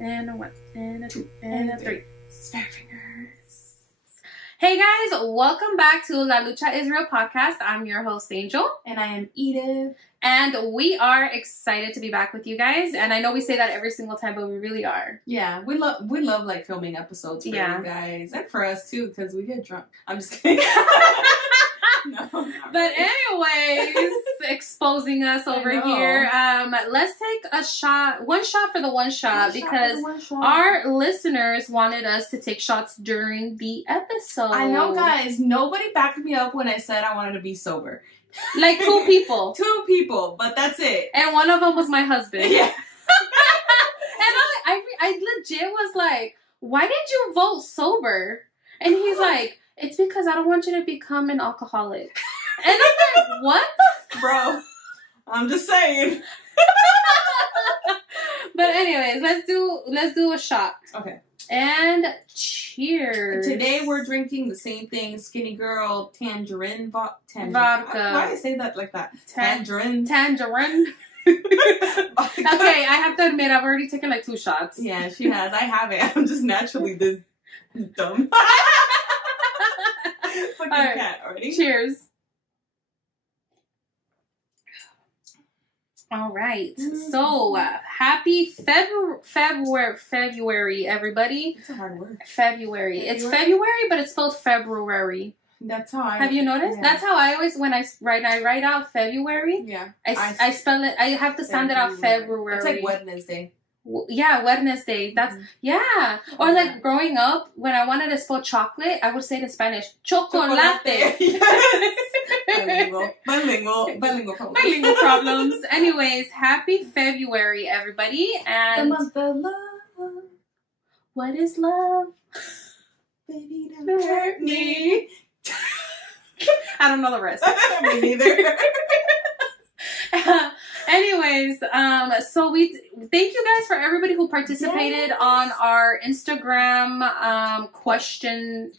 And a 1, and a 2, and a 3. Spare fingers. Hey guys, welcome back to La Lucha is Real podcast. I'm your host, Angel. And I am Edith. And we are excited to be back with you guys. And I know we say that every single time, but we really are. Yeah, we love like filming episodes for you guys. And for us too, because we get drunk. I'm just kidding. No, but anyways, exposing us over here. Let's take a shot, one shot for the one shot, because our listeners wanted us to take shots during the episode. I know, guys. Nobody backed me up when I said I wanted to be sober. Like 2 people. 2 people, but that's it. And one of them was my husband. Yeah. And I legit was like, why did you vote sober? And he's like, it's because I don't want you to become an alcoholic. And I'm like, what? Bro, I'm just saying. But anyways, let's do a shot. Okay. And cheers. Today we're drinking the same thing, Skinny Girl Tangerine Vodka. Why do I say that like that? Tangerine. Okay, I have to admit, I've already taken like 2 shots. Yeah, she has. I haven't. I'm just naturally this dumb. Fucking cat already. Cheers. All right. So, happy February, everybody. It's a hard word. February. It's February, but it's spelled February. That's how I... Have you noticed? Yeah. That's how I always, when I write out February, yeah, I spell it, I have to sound it out February. It's like Wednesday. Yeah, Wednesday. That's, yeah. Or like growing up, when I wanted to spell chocolate, I would say it in Spanish, chocolate. Bilingual problems. Anyways, happy February, everybody. And the month of love. What is love? Baby, don't hurt me. I don't know the rest. Me neither. Anyways, so we thank you guys for everybody who participated on our Instagram question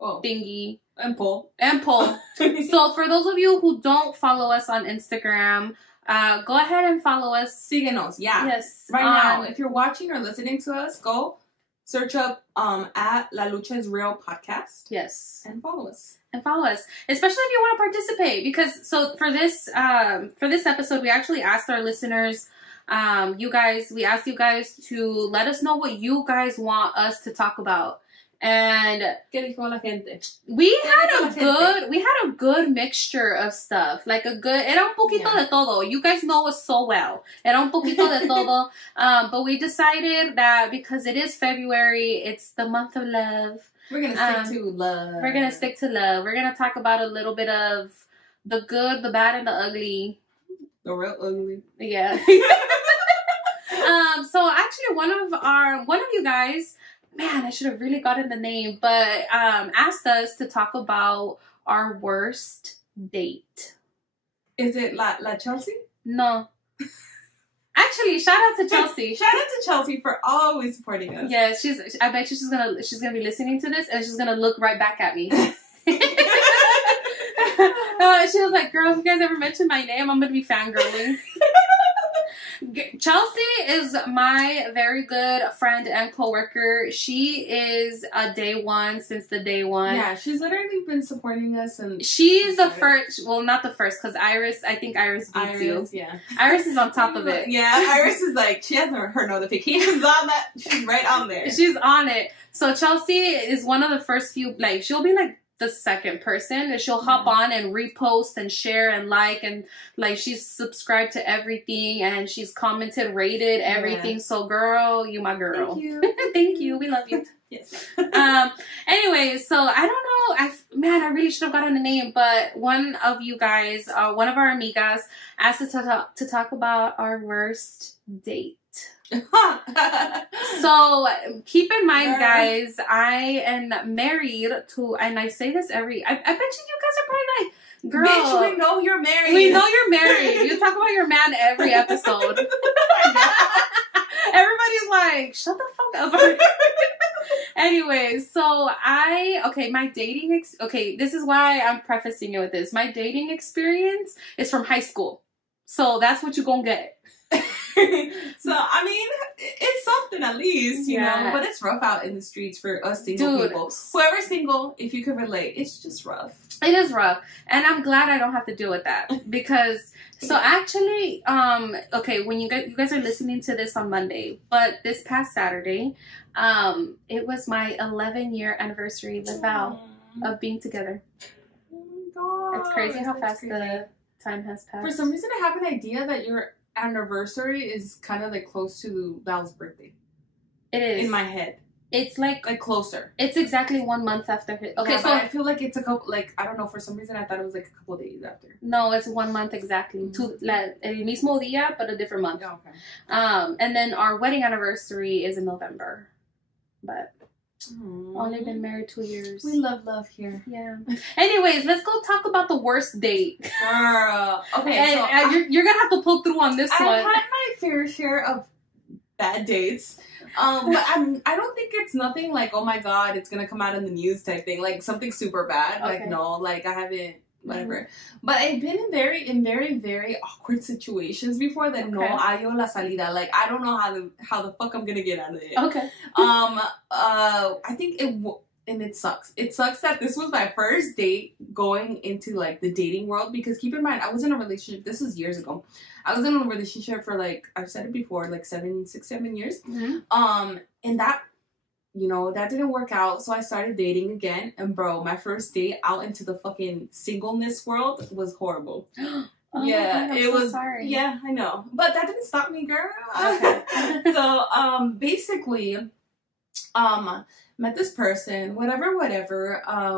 thingy and poll. So for those of you who don't follow us on Instagram, go ahead and follow us. Síguenos, yeah. Yes. Right now, if you're watching or listening to us, go search up at La Lucha is Real podcast. Yes. And follow us. Especially if you want to participate, because so for this episode, we actually asked our listeners, we asked you guys to let us know what you guys want us to talk about. And we had a good mixture of stuff. Like era un poquito de todo. You guys know us so well. Era un poquito de todo. But we decided that because it is February, it's the month of love. We're going to stick to love. We're going to stick to love. We're going to talk about a little bit of the good, the bad, and the ugly. The real ugly. Yeah. So actually one of you guys, man, I should have really gotten the name, but asked us to talk about our worst date. Is it La Chelsea? No. Actually, shout out to Chelsea. Shout out to Chelsea for always supporting us. Yeah, I bet you she's gonna be listening to this and she's gonna look right back at me. She was like, "Girl, if you guys ever mention my name, I'm gonna be fangirling." Chelsea is my very good friend and coworker. She is a day one since the day one. Yeah, she's literally been supporting us, and she's the first. Well, not the first, because I think Iris beats you. Yeah, Iris is on top of it. Yeah, Iris is like, she has her notifications on that. She's right on there. She's on it. So Chelsea is one of the first few. Like, she'll be like the second person, and she'll hop on and repost and share and like, and like she's subscribed to everything and she's commented, rated everything. So girl, you my girl. Thank you. Thank you. We love you. Yes. Anyways, so I don't know. I really should have gotten a name, but one of you guys, one of our amigas, asked us to talk about our worst date. So keep in mind, guys, I am married to, and I say this I bet you guys are probably like, girl, bitch, we know you're married. We know you're married. You talk about your man every episode. Everybody's like, shut the fuck up. Anyways, so my dating this is why I'm prefacing it with this. My dating experience is from high school. So that's what you're gonna get. So, I mean, it's something something at least, you know. But it's rough out in the streets for us single people. Whoever's single, if you could relate, it's just rough. It is rough, and I'm glad I don't have to deal with that because. So actually, okay, when you guys are listening to this on Monday, but this past Saturday, it was my 11-year anniversary with Val of being together. Oh my god, it's crazy how fast the time has passed. For some reason, I have an idea that your anniversary is kind of like close to Val's birthday. It is in my head. It's like closer. It's exactly 1 month after his. Okay, yeah, so I feel like it's a couple. Like I don't know. For some reason, I thought it was like a couple of days after. No, it's 1 month exactly. El mismo día, but a different month. Oh, okay. And then our wedding anniversary is in November, but only been married 2 years. We love here. Yeah. Anyways, let's go talk about the worst date. Girl. Okay. And, so you're gonna have to pull through on this one. I've had my fair share of bad dates. But I don't think it's nothing like, oh my god, it's gonna come out in the news type thing, like something super bad. Okay. Like no, like I haven't, whatever. But I've been in very very awkward situations before that no hallo la salida. Like I don't know how the fuck I'm gonna get out of it. Okay. I think and it sucks. It sucks that this was my first date going into like the dating world because keep in mind I was in a relationship. This was years ago. I was in a relationship for like I've said it before, like 7 years. Mm-hmm. And that, you know, that didn't work out. So I started dating again. And bro, my first date out into the fucking singleness world was horrible. Oh yeah, God, it was. Sorry. Yeah, I know, but that didn't stop me, girl. Okay. So basically, met this person, whatever,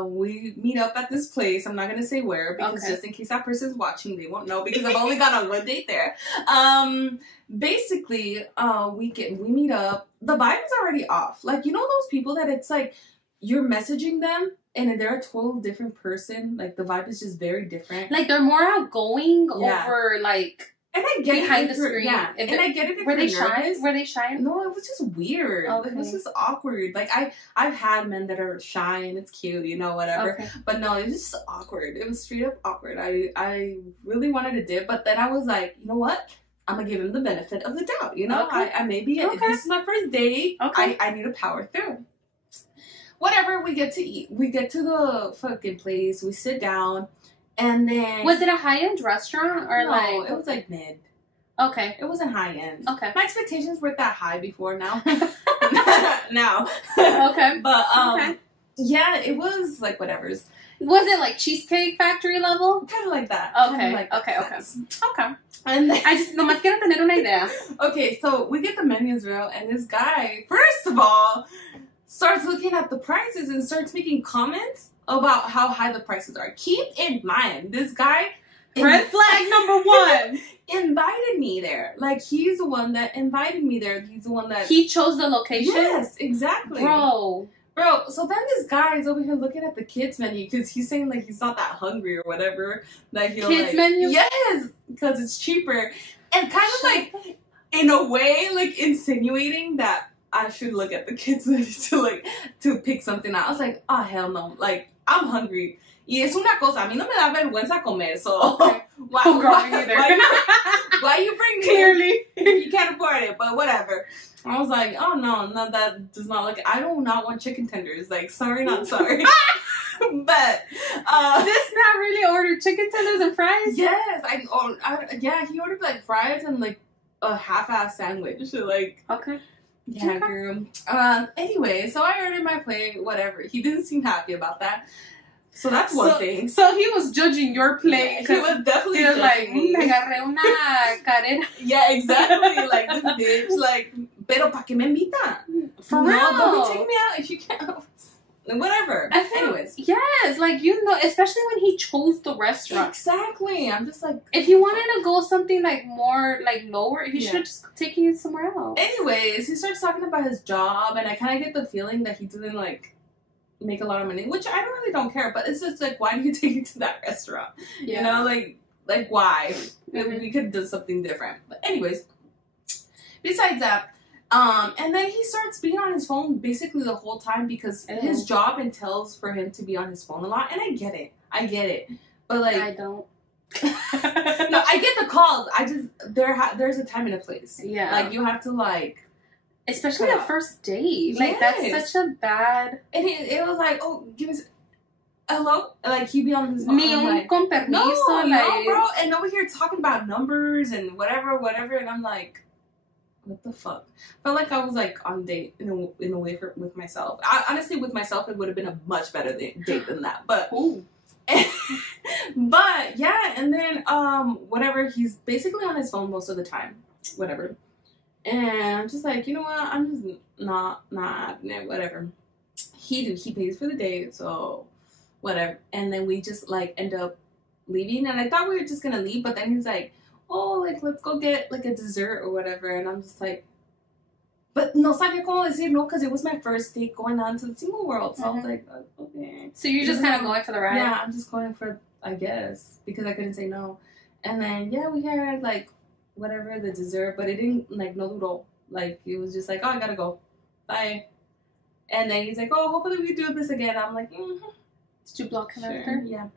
we meet up at this place. I'm not gonna say where because just in case that person's watching, they won't know because I've only gone on one date there. Basically, we meet up. The vibe is already off. Like, you know those people that it's like you're messaging them and they're a total different person. Like the vibe is just very different. Like they're more outgoing over like. And I get behind it the screen. Yeah. And I get it if were they you're nervous. shy? Were they shy? No, it was just weird. Okay. It was just awkward. Like I've had men that are shy and it's cute, you know, whatever. Okay. But no, it was just awkward. It was straight up awkward. I really wanted to dip, but then I was like, you know what? I'm gonna give him the benefit of the doubt. You know, I maybe this is my first date. Okay. I need to power through. Whatever, we get to eat. We get to the fucking place. We sit down. And then... Was it a high-end restaurant? Or no, it was like mid. Okay. It wasn't high-end. Okay. My expectations weren't that high before now. Now. Okay. But, yeah, it was like whatever's. Was it like Cheesecake Factory level? Kind of like that. Okay. Like okay. And then... I just, nomás quiero tener una idea. Okay, so we get the menus, bro, and this guy, first of all, starts looking at the prices and starts making comments about how high the prices are. Keep in mind, this guy... Red flag number one. Invited me there. Like, he's the one that invited me there. He's the one that... He chose the location? Yes, exactly. Bro, so then this guy is over here looking at the kids menu because he's saying, like, he's not that hungry or whatever. Like, he'll, kids menu? Yes, because it's cheaper. And kind of, like, in a way, like, insinuating that I should look at the kids menu to pick something out. I was like, oh, hell no. Like, I'm hungry. Y es una cosa, a mí no me da vergüenza comer, so why you bring me clearly if you can't afford it, but whatever. I was like, oh no, that does not look, I do not want chicken tenders, like, sorry, not sorry. But, this not really ordered chicken tenders and fries? Yes, yeah, he ordered, like, fries and, like, a half-ass sandwich, so, like. Okay. Yeah, girl. Anyway, so I ordered my plate, whatever. He didn't seem happy about that. So that's one thing. So he was judging your plate. He was definitely he was judging me. Me agarré una carrera. Yeah, exactly. Like, this bitch, like, pero pa que me invita? For real. Don't take me out if you can't. Whatever. Anyways. Yes, like, you know, especially when he chose the restaurant. Exactly. I'm just like... If you wanted to go something, like, more, like, lower, he should have just taken you somewhere else. Anyways, he starts talking about his job, and I kind of get the feeling that he didn't, like, make a lot of money, which I don't care, but it's just like, why do you take me to that restaurant? Yeah. You know, like why? Mm-hmm. We could have done something different. But anyways, besides that, and then he starts being on his phone basically the whole time because his job entails for him to be on his phone a lot, and I get it, but like I don't. No, I get the calls. I just there's a time and a place. Yeah, like you have to like Especially a first date. Like, that's such a bad... And it was like, oh, give me... Hello? Like, he'd be on his phone. Ni un like, con permiso. No, bro. And over here talking about numbers and whatever. And I'm like, what the fuck? Felt like I was, like, on a date in a way with myself. Honestly, with myself, it would have been a much better date than that. But... Ooh. But, yeah. And then, whatever. He's basically on his phone most of the time. Whatever. And I'm just like, you know what? I'm just not whatever. He pays for the date, so whatever. And then we just like end up leaving. And I thought we were just gonna leave, but then he's like, oh, like let's go get like a dessert or whatever. And I'm just like, but no sabía cómo decir no, because it was my first date going on to the single world. So I was like, okay. So you're just kind of going for the ride? Yeah, I'm just going for, I guess, because I couldn't say no. And then yeah, we had like whatever, the dessert, but it didn't, like, no duro. Like, it was just like, oh, I gotta go. Bye. And then he's like, oh, hopefully we do this again. I'm like, mm-hmm. Did you block him after? Yeah.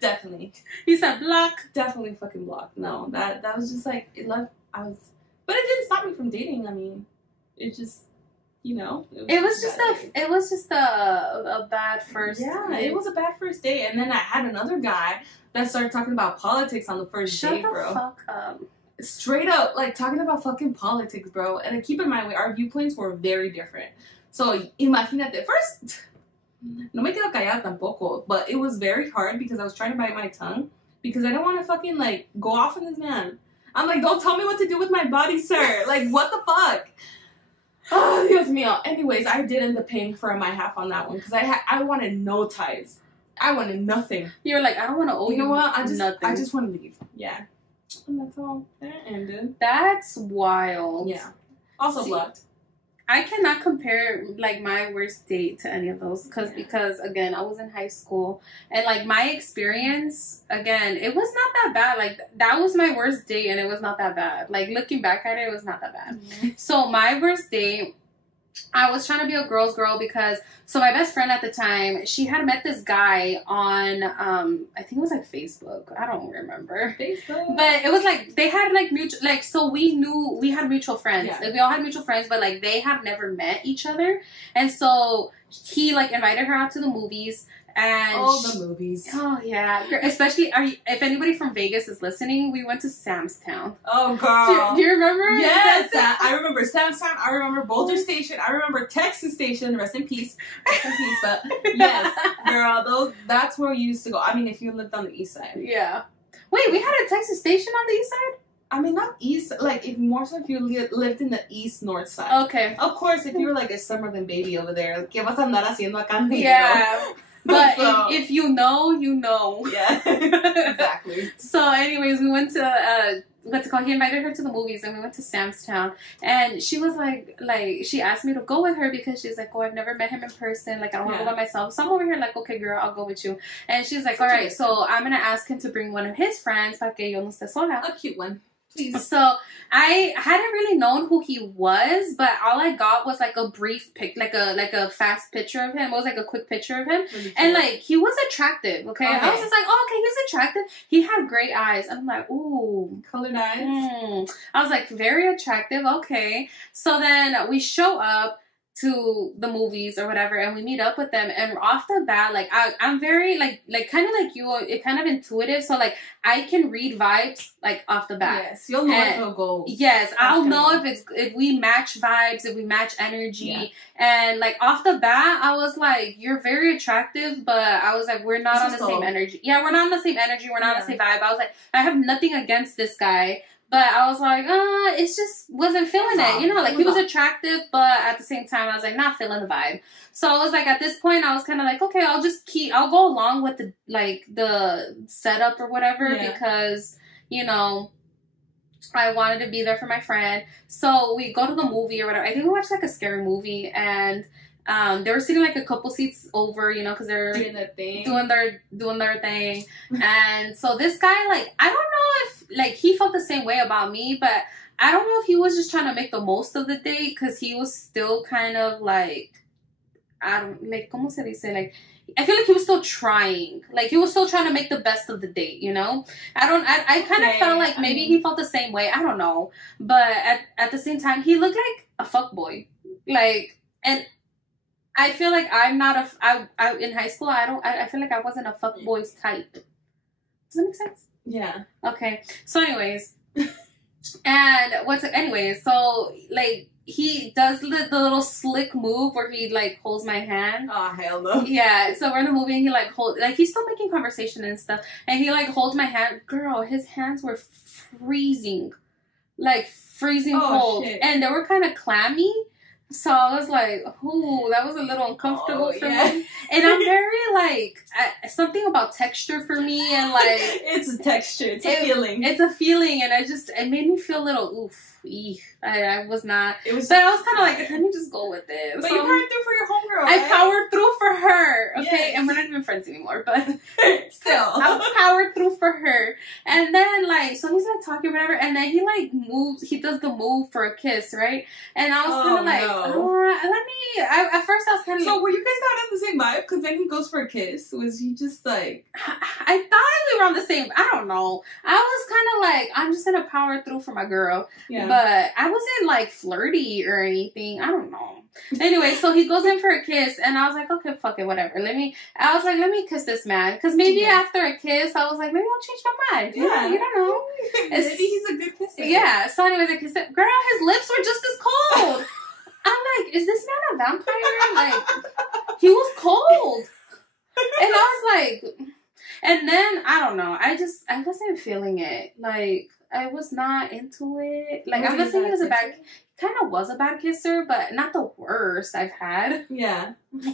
Definitely. You said block? Definitely fucking block. No, that was just like, but it didn't stop me from dating. I mean, it just, you know. It was just a bad first date. Yeah, it was a bad first date. And then I had another guy that started talking about politics on the first date, bro. Shut the fuck up. Straight up, like, talking about fucking politics, bro. And keep in mind, our viewpoints were very different. So, imagínate. First, no me quedo callada tampoco. But it was very hard because I was trying to bite my tongue. Because I don't want to fucking, like, go off on this man. I'm like, don't tell me what to do with my body, sir. Like, what the fuck? Oh, Dios mío. Anyways, I did end up paying for my half on that one. Because I wanted no ties. I wanted nothing. You were like, I don't want to owe you. You know what? Nothing. I just want to leave. Yeah. And that's all. That ended. That's wild. Yeah. Also blocked. I cannot compare, like, my worst date to any of those. Because, again, I was in high school. And, like, my experience, again, it was not that bad. Like, that was my worst date, and it was not that bad. Like, looking back at it, it was not that bad. Mm-hmm. So, my worst date... I was trying to be a girl's girl because, so my best friend at the time, she had met this guy on, I think it was like Facebook. I don't remember. Facebook. But it was like, they had like mutual, like, so we had mutual friends. Yeah. Like, we all had mutual friends, but like, they had never met each other. And so he like invited her out to the movies. And the movies. Oh, yeah. Especially, if anybody from Vegas is listening, we went to Sam's Town. Oh, girl. Do you remember? Yes. I remember Sam's Town. I remember Boulder Station. I remember Texas Station. Rest in peace. But yes, girl, that's where we used to go. I mean, if you lived on the east side. Yeah. Wait, we had a Texas Station on the east side? I mean, not east, like, if you lived in the east-north side. Okay. Of course, if you were like a Summerlin baby over there, ¿qué vas a andar haciendo acá? Yeah. But so, if you know, you know. Yeah, exactly. So, anyways, we went to he invited her to the movies, and we went to Sam's Town. And she was like, she asked me to go with her because she's like, oh, I've never met him in person. Like, I don't want to go by myself. So I'm over here like, okay, girl, I'll go with you. And she's like, all right, so I'm going to ask him to bring one of his friends para que yo no esté sola. A cute one. Please. So I hadn't really known who he was, but all I got was like a brief pic, like a fast picture of him. It was like a quick picture of him, and like he was attractive. Okay, I was just like, oh, okay, he's attractive. He had great eyes. I'm like, ooh, colored eyes. I was like, very attractive. Okay, so then we show up to the movies or whatever, and we meet up with them, and off the bat, like I'm very like kind of like you, it kind of intuitive, so like I can read vibes like off the bat. Yes, you'll know if it'll go. Yes, I'll know if we match vibes, if we match energy, and like off the bat, I was like, you're very attractive, but I was like, we're not on the same energy. Yeah, we're not on the same energy. We're not on the same vibe. I was like, I have nothing against this guy. But I was like, it's just wasn't feeling it. You know, like he was attractive, but at the same time, I was like, not feeling the vibe. So I was like, at this point, I was kind of like, okay, I'll go along with the setup or whatever because, you know, I wanted to be there for my friend. So we go to the movie or whatever. I think we watched like a scary movie, and they were sitting like a couple seats over, you know, because they're doing their thing. And so this guy, like, I don't know if like he felt the same way about me, but I don't know if he was just trying to make the most of the date because he was still kind of like, I don't, like, ¿cómo se dice? Like, I feel like he was still trying. Like, he was still trying to make the best of the date, you know? I kind of felt like maybe he felt the same way. I don't know. But at the same time, he looked like a fuckboy. Like, and I feel like I'm not I in high school, I feel like I wasn't a fuckboy's type. Does that make sense? Yeah. Okay. So anyways, so, like, he does the little slick move where he, like, holds my hand. Oh, hell no. Yeah, so we're in the movie and he, like, he's still making conversation and stuff. And he, like, holds my hand. Girl, his hands were freezing. Like, freezing cold. Shit. And they were kind of clammy. So I was like, ooh, that was a little uncomfortable for me. And I'm very, like, something about texture for me, and, like... It's a texture. It's a feeling. It's a feeling, and it made me feel a little, I was not... But I was kind of like, let me just go with it. But you powered through for your homegirl, right? I powered through for her, okay? Yes. And we're not even friends anymore, but... Still. I powered through for her. And then, like, so he's, like, talking, whatever, and then he, like, moves, he does the move for a kiss, right? And I was kind of like... No. At first I was kind of... So were you guys not on the same vibe? Because then he goes for a kiss. Was he just like... I thought we were on the same... I don't know. I was kind of like, I'm just going to power through for my girl. Yeah. But I wasn't, like, flirty or anything. I don't know. Anyway, so he goes in for a kiss, and I was like, okay, fuck it, whatever. Let me kiss this man. Because maybe after a kiss, I was like, maybe I'll change my mind. Yeah. You don't know. Maybe he's a good kisser. Yeah. So anyways, I kissed him. Girl, his lips were just as cold. I'm like, is this man a vampire? Like, he was cold. And I was like, and then, I don't know. I wasn't feeling it. Like, I was not into it. Like, I'm not saying he was kind of was a bad kisser, but not the worst I've had. Yeah. I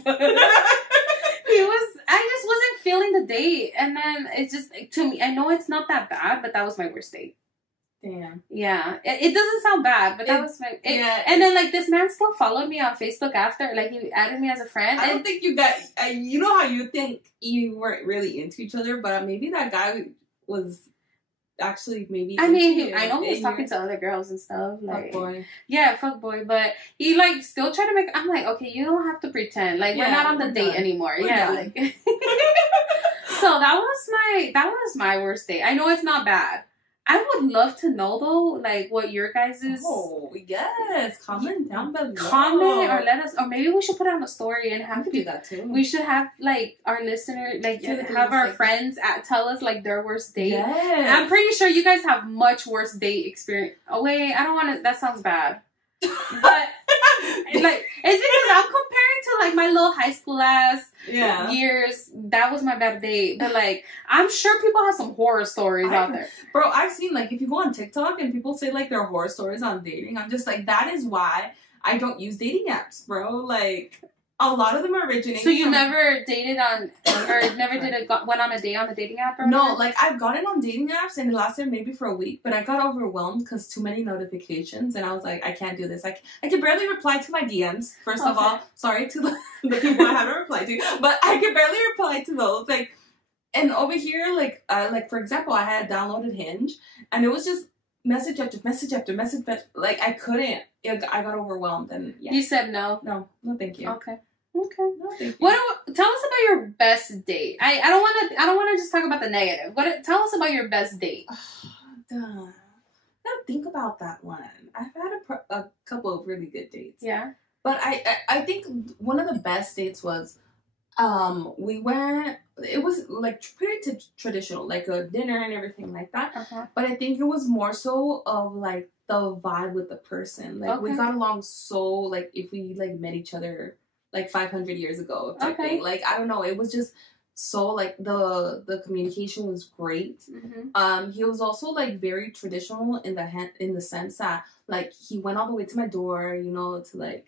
just wasn't feeling the date. And then it just, to me, I know it's not that bad, but that was my worst date. Damn. Yeah. It doesn't sound bad, but that was my... And then, like, this man still followed me on Facebook after. Like, he added me as a friend. I don't think you got... you know how you think you weren't really into each other, but maybe that guy was actually maybe... I mean, I know he was talking to other girls and stuff. Like, fuckboy. Yeah, fuckboy. But he, like, still tried to make... I'm like, okay, you don't have to pretend. Like, we're not on the date anymore. We're done. Like... So, that was my worst date. I know it's not bad. I would love to know, though, like, what your guys' is. Oh, yes. Comment down below. Comment or let us, or maybe we should put it on a story and have to do that, too. We should have, like, our listener, like, have our friends tell us, like, their worst date. Yes. I'm pretty sure you guys have much worse date experience. Oh, wait, I don't want to, that sounds bad. But, like, it's because I'm comparing to, like, my little high school ass years. That was my bad date. But, like, I'm sure people have some horror stories out there. Bro, I've seen, like, if you go on TikTok and people say, like, their horror stories on dating, I'm just like, that is why I don't use dating apps, bro. Like, a lot of them originate. So you never dated on, or never went on a date on the dating app? Or no, whatever? like, I've gotten on dating apps and it lasted maybe for a week, but I got overwhelmed because too many notifications, and I was like, I can't do this. I can barely reply to my DMs, first of all. Sorry to the people I haven't replied to, but I can barely reply to those. Like, and over here, like for example, I had downloaded Hinge, and it was just message after message after message, but, like, I couldn't. I got overwhelmed, and You said no? No, thank you. Okay. No, thank you. Tell us about your best date. I don't want to just talk about the negative. Tell us about your best date. I don't think about that one. I've had a couple of really good dates. Yeah. But I think one of the best dates was, we went, it was, like, pretty traditional, like a dinner and everything like that. Uh-huh. But I think it was more so of, like, the vibe with the person. Like, we got along so, like, if we, like, met each other, like, 500 years ago type thing. Like, I don't know, it was just so, like, the communication was great. Mm-hmm. He was also, like, very traditional in the sense that, like, he went all the way to my door, you know, to, like,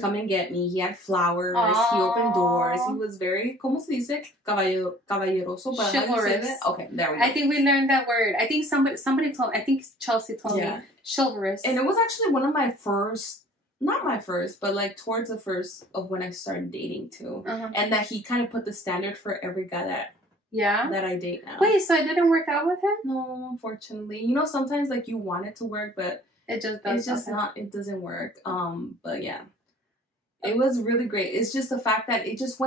come and get me. He had flowers. Aww. He opened doors. He was very, ¿cómo se dice? Caballeroso. Chivalrous. Okay, there we go. I think we learned that word. I think somebody told, I think Chelsea told me. Chivalrous. And it was actually one of my first, not my first, but, like, towards the first of when I started dating too. Uh-huh. And that he kind of put the standard for every guy that I date now. Wait, so it didn't work out with him? No, unfortunately. You know, sometimes, like, you want it to work, but it just doesn't. It's just not, it doesn't work. But yeah. It was really great. It's just the fact that it just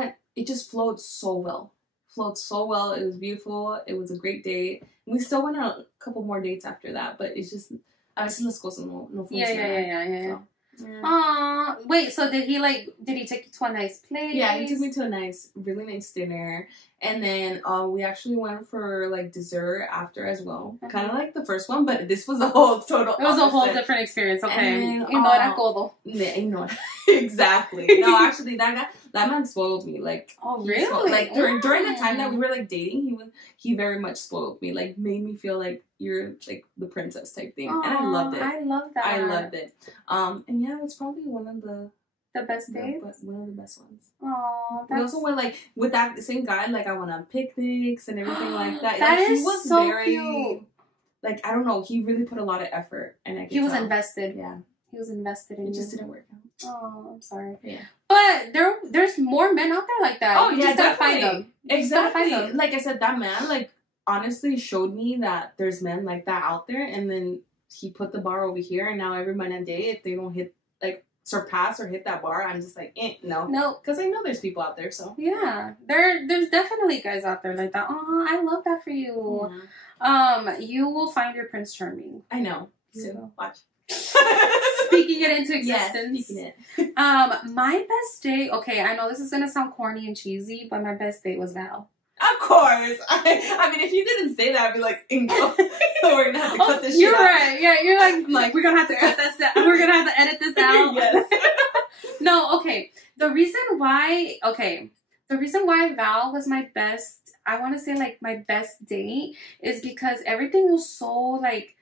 flowed so well. Flowed so well. It was beautiful. It was a great day. We still went on a couple more dates after that, but it's just, a veces las cosas no funcionan. So. Aww. Wait, so did he take you to a nice place? Yeah, he took me to a really nice dinner. And then we actually went for like dessert after as well. Kind of like the first one, but this was a whole total It was a whole different experience, okay. And then, no era codo. No, exactly. No, actually that man spoiled me. Like, oh really? Like during the time that we were like dating, he very much spoiled me. Like made me feel like you're like the princess type thing. And I loved it. I love that. I loved it. And yeah, it's probably one of the best dates? One of the best ones. Oh, we also went like with that same guy. Like I went on picnics and everything like that. That like, is he was so very cute. Like I don't know. He really put a lot of effort, and he was invested. Yeah, he was invested in you. It just didn't work out. Oh, I'm sorry. Yeah, but there's more men out there like that. Oh, you just gotta find them. Exactly. Find them. Like I said, that man like honestly showed me that there's men like that out there, and then he put the bar over here, and now every man I date, if they don't surpass or hit that bar, I'm just like, no, because I know there's people out there. So yeah, there's definitely guys out there like that. Oh, I love that for you. Yeah. You will find your Prince Charming. I know. So watch. Speaking it into existence. Yes, speaking it. My best date. Okay, I know this is gonna sound corny and cheesy, but my best date was Val. Of course. I mean, if you didn't say that, I'd be like, we're gonna have to cut this shit You're out. right. Yeah, you're like, we're gonna have to cut this out. We're gonna have to edit this out. Yes. No, okay. The reason why Val was my best, I want to say like my best date, is because everything was so like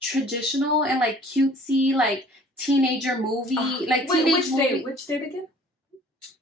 traditional and like cutesy, like teenager movie, like teenage movie. Which date again?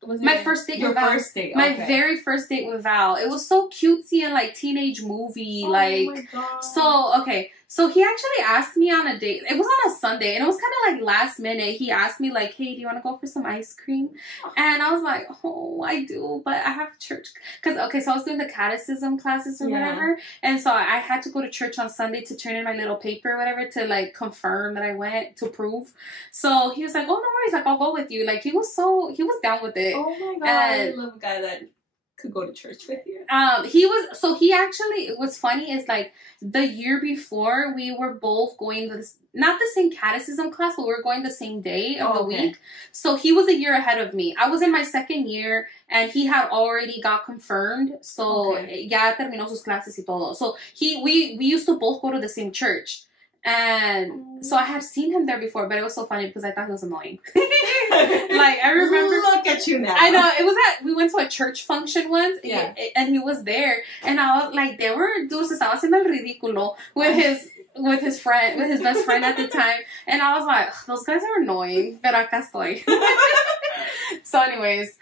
My first date with Val. First date. My very first date with Val. It was so cutesy and like teenage movie. Oh my God. So okay. So he actually asked me on a date. It was on a Sunday, and it was kind of like last minute. He asked me like, "Hey, do you want to go for some ice cream?" And I was like, "Oh, I do, but I have church." So I was doing the catechism classes or whatever, and so I had to go to church on Sunday to turn in my little paper or whatever to like confirm that I went, to prove. So he was like, "Oh, no worries, like I'll go with you." Like he was down with it. Oh my God, I love a guy that could go to church with you. What's funny is like the year before we were both going to not the same catechism class, but we were going the same day of the week. So he was a year ahead of me. I was in my second year and he had already got confirmed. So ya terminó sus clases y todo. So we used to both go to the same church. And so I had seen him there before, but it was so funny because I thought he was annoying. Like I remember. Look at you now. I know we went to a church function once, and he was there, and I was like, dudes estaba haciendo el ridículo with his friend, with his best friend at the time, and I was like, those guys are annoying, pero acá estoy. So, anyways,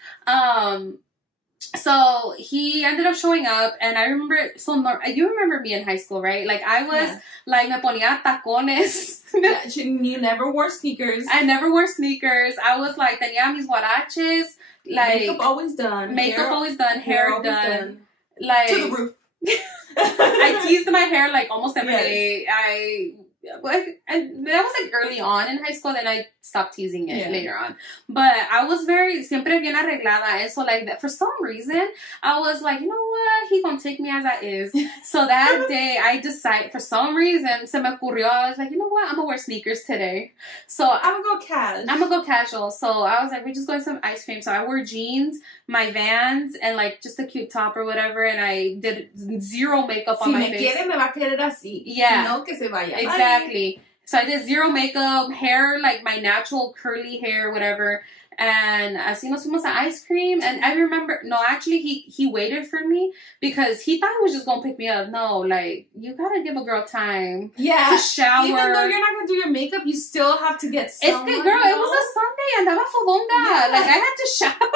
so he ended up showing up, and I remember, you remember me in high school, right? Like I was like, me ponía tacones. You never wore sneakers. I never wore sneakers. I was like, tenía mis huaraches. Like makeup always done. Hair done. Like to the roof. I teased my hair like almost every day. That was like early on in high school, then I stopped teasing it later on. But I was siempre bien arreglada, and so like that for some reason I was like, you know what, he gonna take me as I is. So that day I decided, for some reason se me ocurrió, I was like, you know what, I'm gonna wear sneakers today. So I'm gonna go casual. So I was like, we're just going to some ice cream. So I wore jeans, my Vans, and like just a cute top or whatever, and I did zero makeup on my face. Si me quiere, me va a querer así. Yeah. Si no, que se vaya. Exactly. So I did zero makeup, hair, like my natural curly hair, whatever. And así nos fuimos a ice cream. And I remember, he waited for me because he thought he was just going to pick me up. No, like, you got to give a girl time to shower. Even though you're not going to do your makeup, you still have to get someone. It's girl, it was a Sunday. Andaba fodonga. Yeah. Like, I had to shower.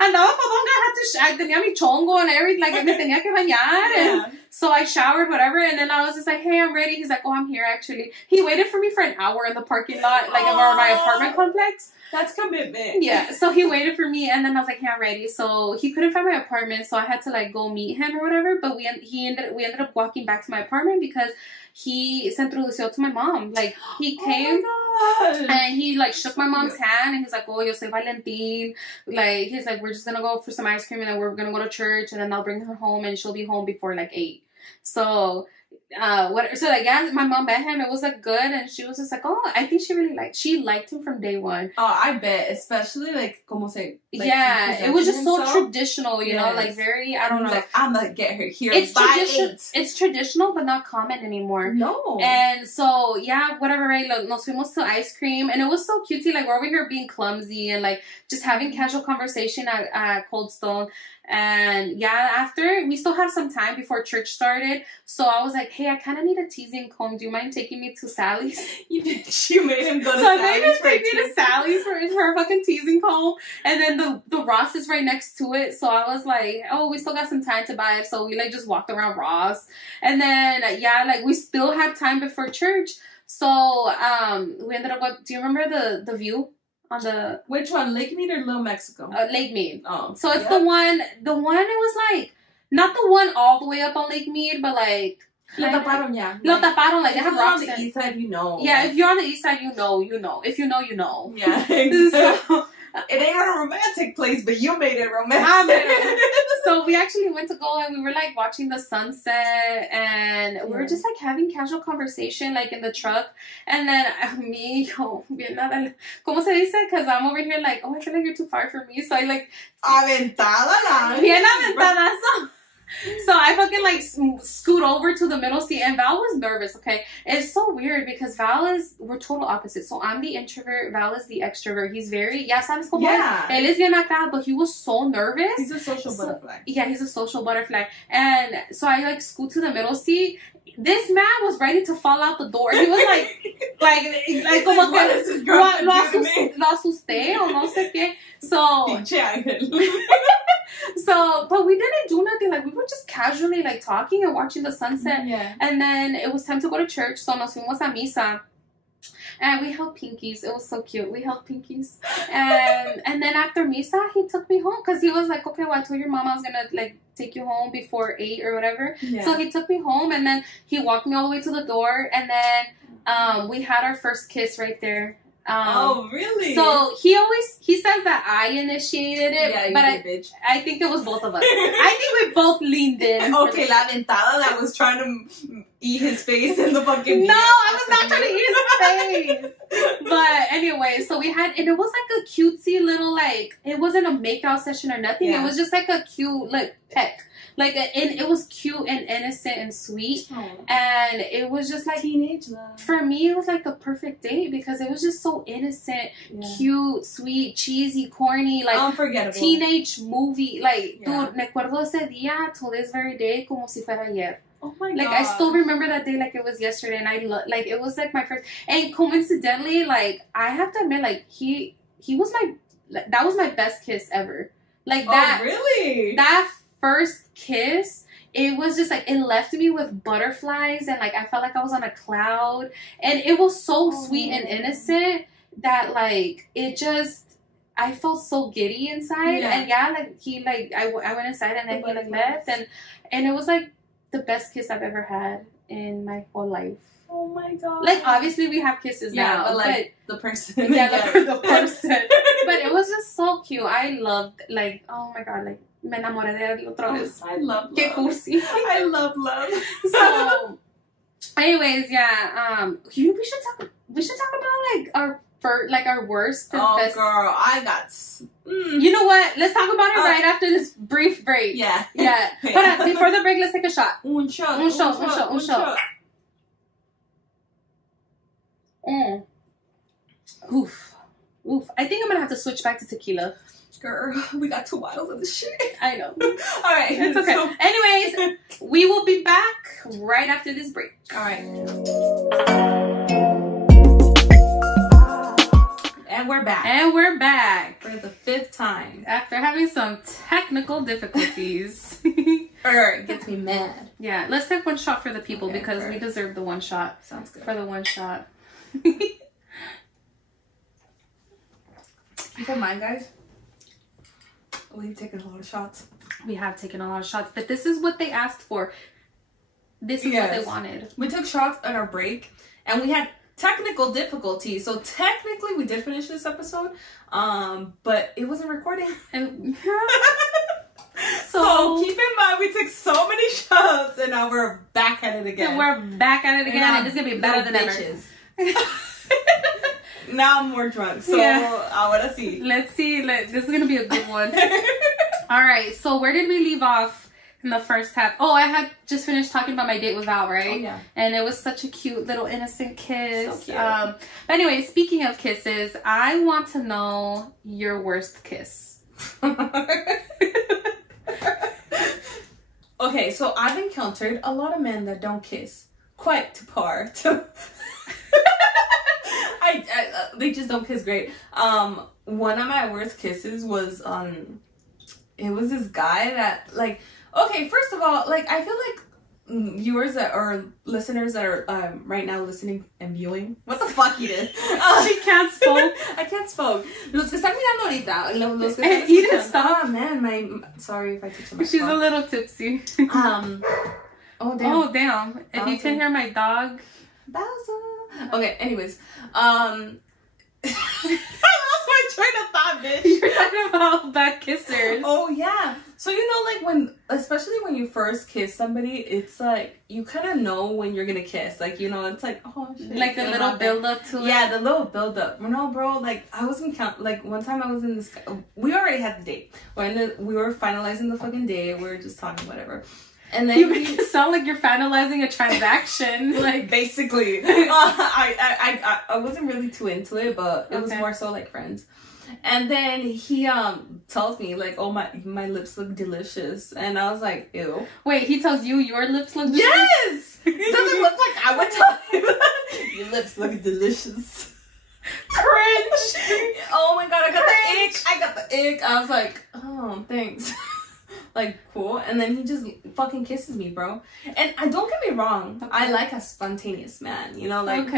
Andaba fodonga. I tenía mi chongo and everything. Like, me tenía que bañar. And so I showered, whatever. And then I was just like, hey, I'm ready. He's like, oh, I'm here, actually. He waited for me for an hour in the parking lot, like, of my apartment complex. That's commitment. Yeah, so he waited for me, and then I was like, "Hey, I'm ready." So he couldn't find my apartment, so I had to like go meet him or whatever. But we ended up walking back to my apartment because he se introdució to my mom. Like he came. Oh gosh. And he like shook my mom's hand and he's like, oh, yo soy Valentin. Like, he's like, we're just gonna go for some ice cream and then we're gonna go to church and then I'll bring her home and she'll be home before like 8. So so like, yeah, my mom met him. It was like good, and she was just like, oh, I think she liked him from day one. Oh, I bet, especially like, como se, like, yeah, it was just himself. So traditional, you know, like very, I don't know. Like, I'm gonna get her here it's by 8. It's traditional, but not common anymore. No. And so, yeah, whatever, right? Like, nos fuimos to ice cream, and it was so cutesy. Like, we're over here being clumsy and like just having casual conversation at Cold Stone. And yeah, after we still have some time before church started, so I was like, hey, I kind of need a teasing comb. Do you mind taking me to Sally's? You made him go to Sally's. So I made him take me to Sally's for her fucking teasing comb, and then the Ross is right next to it. So I was like, oh, we still got some time to buy it. So we like just walked around Ross, and then yeah, like we still have time before church. So we ended up. Do you remember the view? On the which one, Lake Mead or Little Mexico? Lake Mead. Oh, so it's the one. It was like not the one all the way up on Lake Mead, but like Lo taparon, yeah. Lo taparon, like they have rocks on the east side, you know. Yeah, if you're on the east side, you know. If you know, you know. Yeah. Exactly. It ain't a romantic place, but you made it romantic. So we actually went to go and we were like watching the sunset and we were just like having casual conversation like in the truck. And then bien nada, ¿cómo se dice? Because I'm over here like, oh, I feel like you're too far for me. So I like, aventada. Bien aventada. So I fucking like scoot over to the middle seat and Val was nervous, okay? It's so weird because we're total opposite. So I'm the introvert, Val is the extrovert. He's very, sabes como yeah. Él es bien acá, but he was so nervous. He's a social butterfly. Yeah, he's a social butterfly. And so I like scoot to the middle seat. This man was ready to fall out the door. He was like como what is this girl lo asusté o no sé qué. So, but we didn't do nothing. Like, we were just casually, like, talking and watching the sunset. Yeah. And then it was time to go to church. So, nos fuimos a misa. And we held pinkies. It was so cute. We held pinkies. And then after misa, he took me home. Because he was like, okay, well, I told your mom I was going to, like, take you home before 8 or whatever. Yeah. So, he took me home. And then he walked me all the way to the door. And then we had our first kiss right there. Oh, really? So he says that I initiated it, yeah, but bitch. I think it was both of us. I think we both leaned in. Okay, la ventada that was trying to eat his face in the fucking. No, I was not trying to eat his face. But anyway, so we had, and it was like a cutesy little like. It wasn't a makeout session or nothing. Yeah. It was just like a cute like peck. Like, and it was cute and innocent and sweet. Aww. And it was just like teenage love. For me, it was like the perfect date because it was just so innocent, cute, sweet, cheesy, corny, like unforgettable teenage movie. Like, dude, me acuerdo ese día to this very day como si fuera ayer. Oh my god. Like, I still remember that day like it was yesterday, and like it was like my first. And coincidentally, like I have to admit, like he was that was my best kiss ever. Like that. Oh really? That first kiss, it was just like it left me with butterflies and like I felt like I was on a cloud, and it was so sweet and innocent that like it just I felt so giddy inside. And like he like I went inside and then he like left, and it was like the best kiss I've ever had in my whole life. Oh my god. Like obviously we have kisses now, but like the person. Yeah, the person. But it was just so cute. I loved like, oh my god, like me enamoré de él otra vez. I love love. Qué cursi. I love love. So, anyways, we should talk about like our worst and best. Oh girl, I got. You know what? Let's talk about it right after this brief break. Yeah. But before the break, let's take a shot. Un shot. Oof. I think I'm gonna have to switch back to tequila. Girl, we got 2 bottles of this shit. I know. All right. It's okay. So, anyways, we will be back right after this break. All right. And we're back. For the 5th time. After having some technical difficulties. It gets me mad. Yeah, let's take 1 shot for the people because we deserve the 1 shot. Sounds good. For the 1 shot. For mine, guys. We've taken a lot of shots. We have taken a lot of shots, but this is what they asked for. This is what they wanted. We took shots on our break, and we had technical difficulty. So technically we did finish this episode, but it wasn't recording. So keep in mind, we took so many shots, and now we're back at it again. And we're back at it again, and it's gonna be better than ever. Now I'm more drunk, so I want to see. Let's see. This is gonna be a good one. All right. So where did we leave off in the first half? Oh, I had just finished talking about my date with Val, right? Oh, yeah. And it was such a cute little innocent kiss. So cute. But anyway, speaking of kisses, I want to know your worst kiss. Okay, so I've encountered a lot of men that don't kiss quite to par. They just don't kiss great. One of my worst kisses was it was this guy that, like, okay, first of all, like, I feel like viewers that are listeners that are right now listening and viewing. What the fuck you did? She can't spoke. I can't spoke. Los que están mirando ahorita. Los que están Edith, stop. Oh man, sorry if I touched my She's a little tipsy. Oh damn. Oh damn. If Bowser. you can hear my dog. Bowser. Okay, anyways. I lost my train of thought, bitch. You're talking about bad kissers. Oh yeah. So you know, like, especially when you first kiss somebody, it's like you kind of know when you're gonna kiss. Like, you know, it's like, oh shit. Like the little build up to it. Yeah, the little build up. No, bro. Like, I was like one time I was in this. We already had the date. We were finalizing the fucking date. We were just talking whatever. And then you make it sound like you're finalizing a transaction, like basically. I wasn't really too into it, but it was more so like friends. And then he tells me, like, oh, my lips look delicious, and I was like, ew. Wait, he tells you your lips look delicious? Yes. It doesn't look like I would tell him. Your lips look delicious. Cringe. Oh my god, I got the ick. I was like, oh, thanks. Like, cool. And then he just fucking kisses me, bro. And don't get me wrong, I like a spontaneous man, you know, like,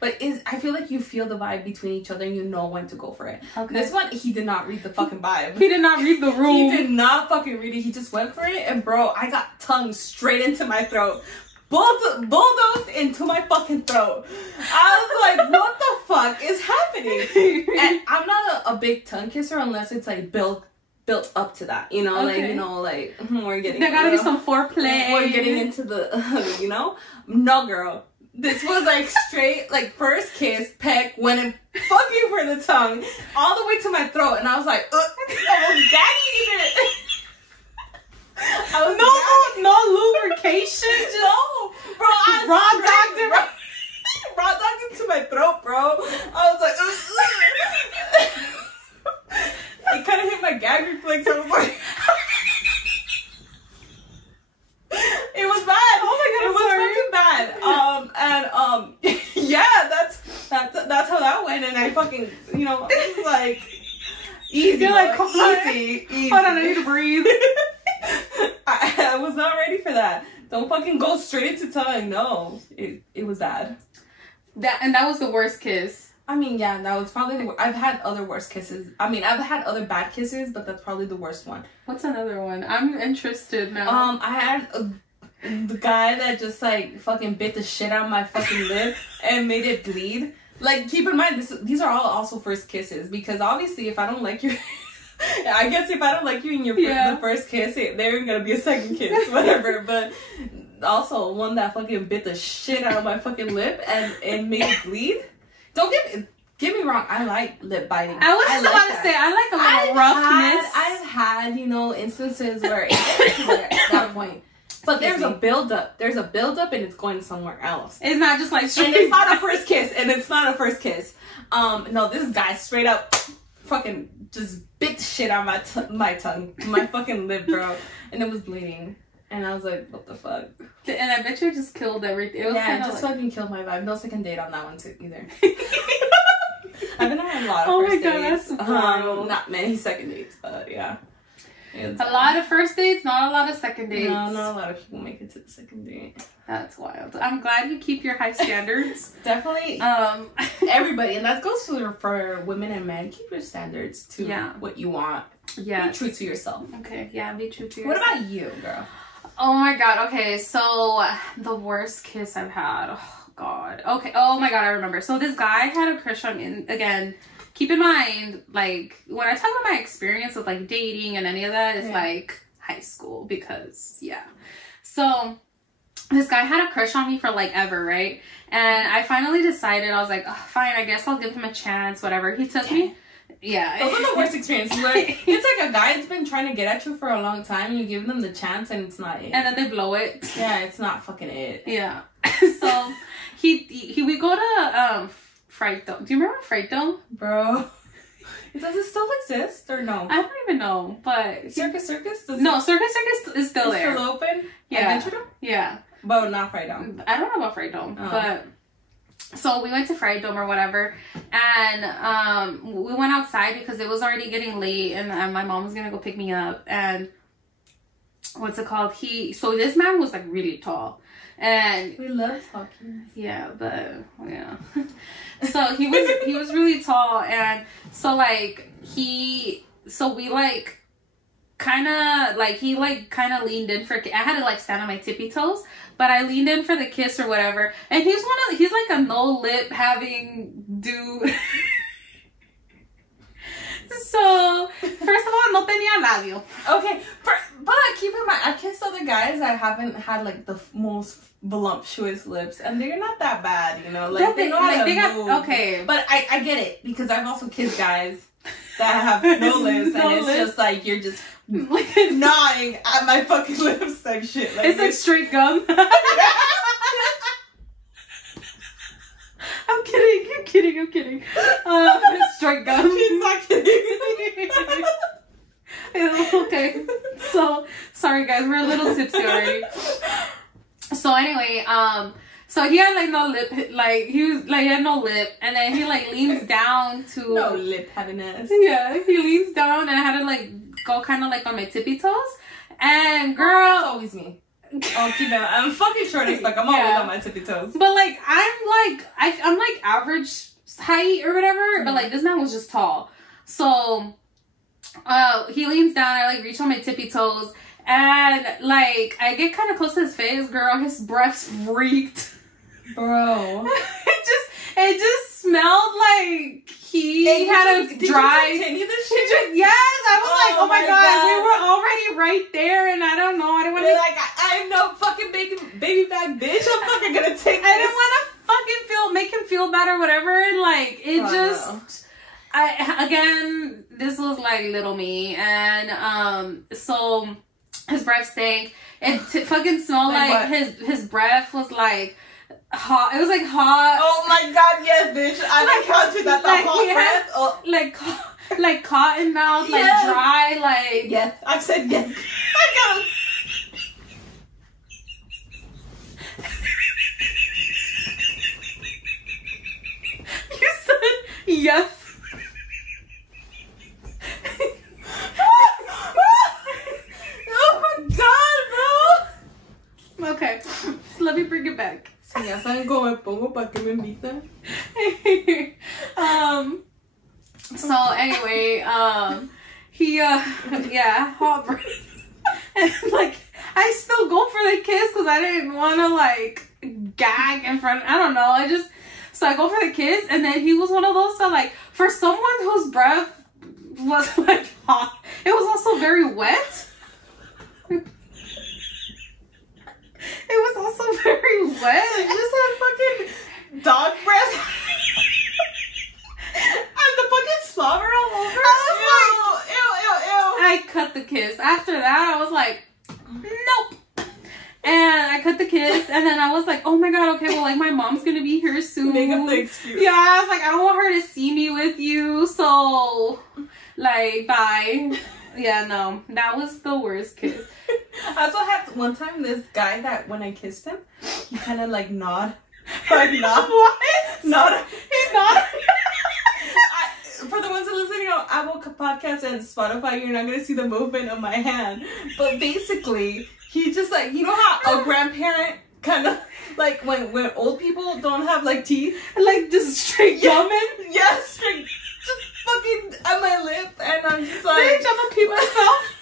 but I feel like you feel the vibe between each other and you know when to go for it. This one, he did not read the fucking vibe. He did not read the room. He did not fucking read it. He just went for it, and bro, I got tongue straight into my throat. Bulldozed into my fucking throat. I was like, what the fuck is happening? And I'm not a big tongue kisser unless it's like built up to that, you know, like, you know, like, we're getting, there gotta be some foreplay, we're getting into the you know. No, girl, this was like straight, like, first kiss, peck, went and fuck you for the tongue all the way to my throat, and I was like, I was gagging even. No lubrication, just bro, I raw dogged into my throat, bro. I was like, it kind of hit my gag reflex. I was like, it was bad. Oh my god, it was fucking bad. Yeah, that's how that went. And I fucking, you know, I was like, easy. You're like, easy. Hold on, I need to breathe. I was not ready for that. Don't fucking go straight into tongue. No, it was bad. That was the worst kiss. I mean, yeah, that was probably I've had other worse kisses. I mean, I've had other bad kisses, but that's probably the worst one. What's another one? I'm interested now. I had the guy that just, like, fucking bit the shit out of my fucking lip and made it bleed. Like, keep in mind, these are all also first kisses, because obviously if I don't like you, I guess if I don't like you in the first kiss, there ain't gonna be a second kiss, whatever. But also one that fucking bit the shit out of my fucking lip and made it bleed. Don't get me wrong, I like lip biting. I was just about to say, I like a little roughness. I've had, you know, instances where it's at that point. But there's a build-up. There's a build-up and it's going somewhere else. It's not just like straight. And it's not a first kiss. And it's not a first kiss. No, this guy straight up fucking just bit the shit out of my tongue. My fucking lip, bro. And it was bleeding. And I was like, what the fuck? And I bet you just killed everything. It was just fucking killed my vibe. No second date on that one too, either. I've been on a lot of first dates. Oh my god, that's horrible. Not many second dates, but yeah. A lot of first dates, not a lot of second dates. No, not a lot of people make it to the second date. That's wild. I'm glad you keep your high standards. Definitely. Everybody, and that goes for women and men. Keep your standards to what you want. Yeah. Be true to yourself. Okay, yeah, be true to yourself. What about you, girl? Oh my god, okay, so the worst kiss I've had. Oh God. Okay. Oh my God, I remember. So this guy had a crush on me. Again, keep in mind, like, when I talk about my experience with, like, dating and any of that, it's, like, high school. Because, yeah. So, this guy had a crush on me for, like, ever, right? And I finally decided, I was like, oh, fine, I guess I'll give him a chance, whatever. He took me. Yeah. Those are the worst experiences. Like, it's like a guy that's been trying to get at you for a long time, and you give them the chance, and it's not it. And then they blow it. Yeah, it's not fucking it. Yeah. So, we go to, Fright Dome. Do you remember Fright Dome? Bro. Does it still exist, or no? I don't even know, but... Circus? No, Circus is still there. It's still open? Yeah. Adventure Dome? Yeah. But not Fright Dome. I don't know about Fright Dome, but... So we went to Fright Dome or whatever, and we went outside because it was already getting late, and my mom was gonna go pick me up. And what's it called? So this man was like really tall, and we love talking. Yeah, but yeah. So he was really tall, and so like we like kind of like he like kind of leaned in for. I had to like stand on my tippy toes. But I leaned in for the kiss or whatever. And he's like a no lip having dude. So, first of all, no tenía labio. Okay, but keep in mind, I kissed other guys that haven't had like the most voluptuous lips, and they're not that bad, you know? Like, they know how to move. Okay. But I get it, because I've also kissed guys that have no lips, and it's just like, you're just gnawing at my fucking lips type shit. Like, it's like straight gum. I'm kidding. Straight gum. She's not kidding. Okay. So, sorry guys, we're a little tipsy already. So anyway, so he had like no lip, like he had no lip, and then he like leans down to no lip heaviness. Yeah, he leans down, and I had to like go kind of like on my tippy toes, and girl, it's always me. Oh, keep it. I'm fucking short as fuck. I'm always on my tippy toes. But like I'm like average height or whatever, but like this man was just tall. So he leans down, I like reach on my tippy toes, and like I get kind of close to his face, girl. His breath reeked. Bro. it just smelled like he had a dry. Did you continue this shit? Yes, I was like, oh my god, we were already right there, and I don't know, I don't want to. Like, I'm no fucking baby back bitch. I'm fucking gonna take. I didn't want to fucking make him feel bad or whatever, and like it just. Again, this was like little me, and so his breath stank. It fucking smelled like his breath was like. Hot. It was like hot. Oh my god, yes, bitch. I like how to that the like hot breath. Like cotton mouth, like dry, like. Yes, I said yes. I got You said yes. Oh my god, bro. Okay, so let me bring it back. Ya saben cómo me pongo para que me invitan. So anyway, he hot breath. And like I still go for the kiss because I didn't want to like gag in front. I don't know. So I go for the kiss, and then he was one of those that like for someone whose breath was like hot, it was also very wet. It was also very wet. It just had fucking dog breath. And the fucking slobber all over. I was like, ew. I cut the kiss. After that, I was like, nope. And I cut the kiss, and then I was like, oh my god, okay, well, like, my mom's gonna be here soon. Make up the excuse. Yeah, I was like, I don't want her to see me with you, so, like, bye. Yeah, no, that was the worst kiss. I also had one time this guy that when I kissed him, he kind of like nod. Like nod. What? Nod. He nodded. For the ones that are listening on Apple Podcasts and Spotify, you're not going to see the movement of my hand. But basically, he just like, you know how a grandparent kind of like when old people don't have like teeth? Like just straight gumming? Yeah, straight. Just fucking at my lip. And I'm just like. Bitch, I'm gonna pee myself.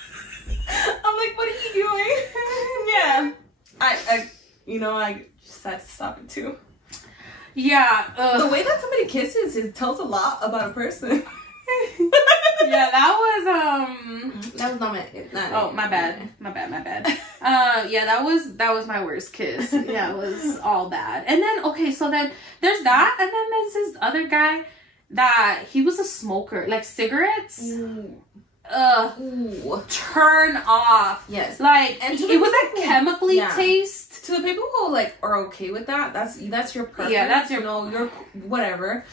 I'm like, what are you doing? Yeah. I just had to stop it too. Yeah. The way that somebody kisses, it tells a lot about a person. Yeah, that was not my. Oh, my bad. Yeah, that was my worst kiss. Yeah, it was all bad. And then so then there's that, and then there's this other guy that he was a smoker, like cigarettes. Ooh. Turn off. Yes. Like, and it was like chemically taste. To the people who like are okay with that, that's your preference. Yeah, that's your your whatever.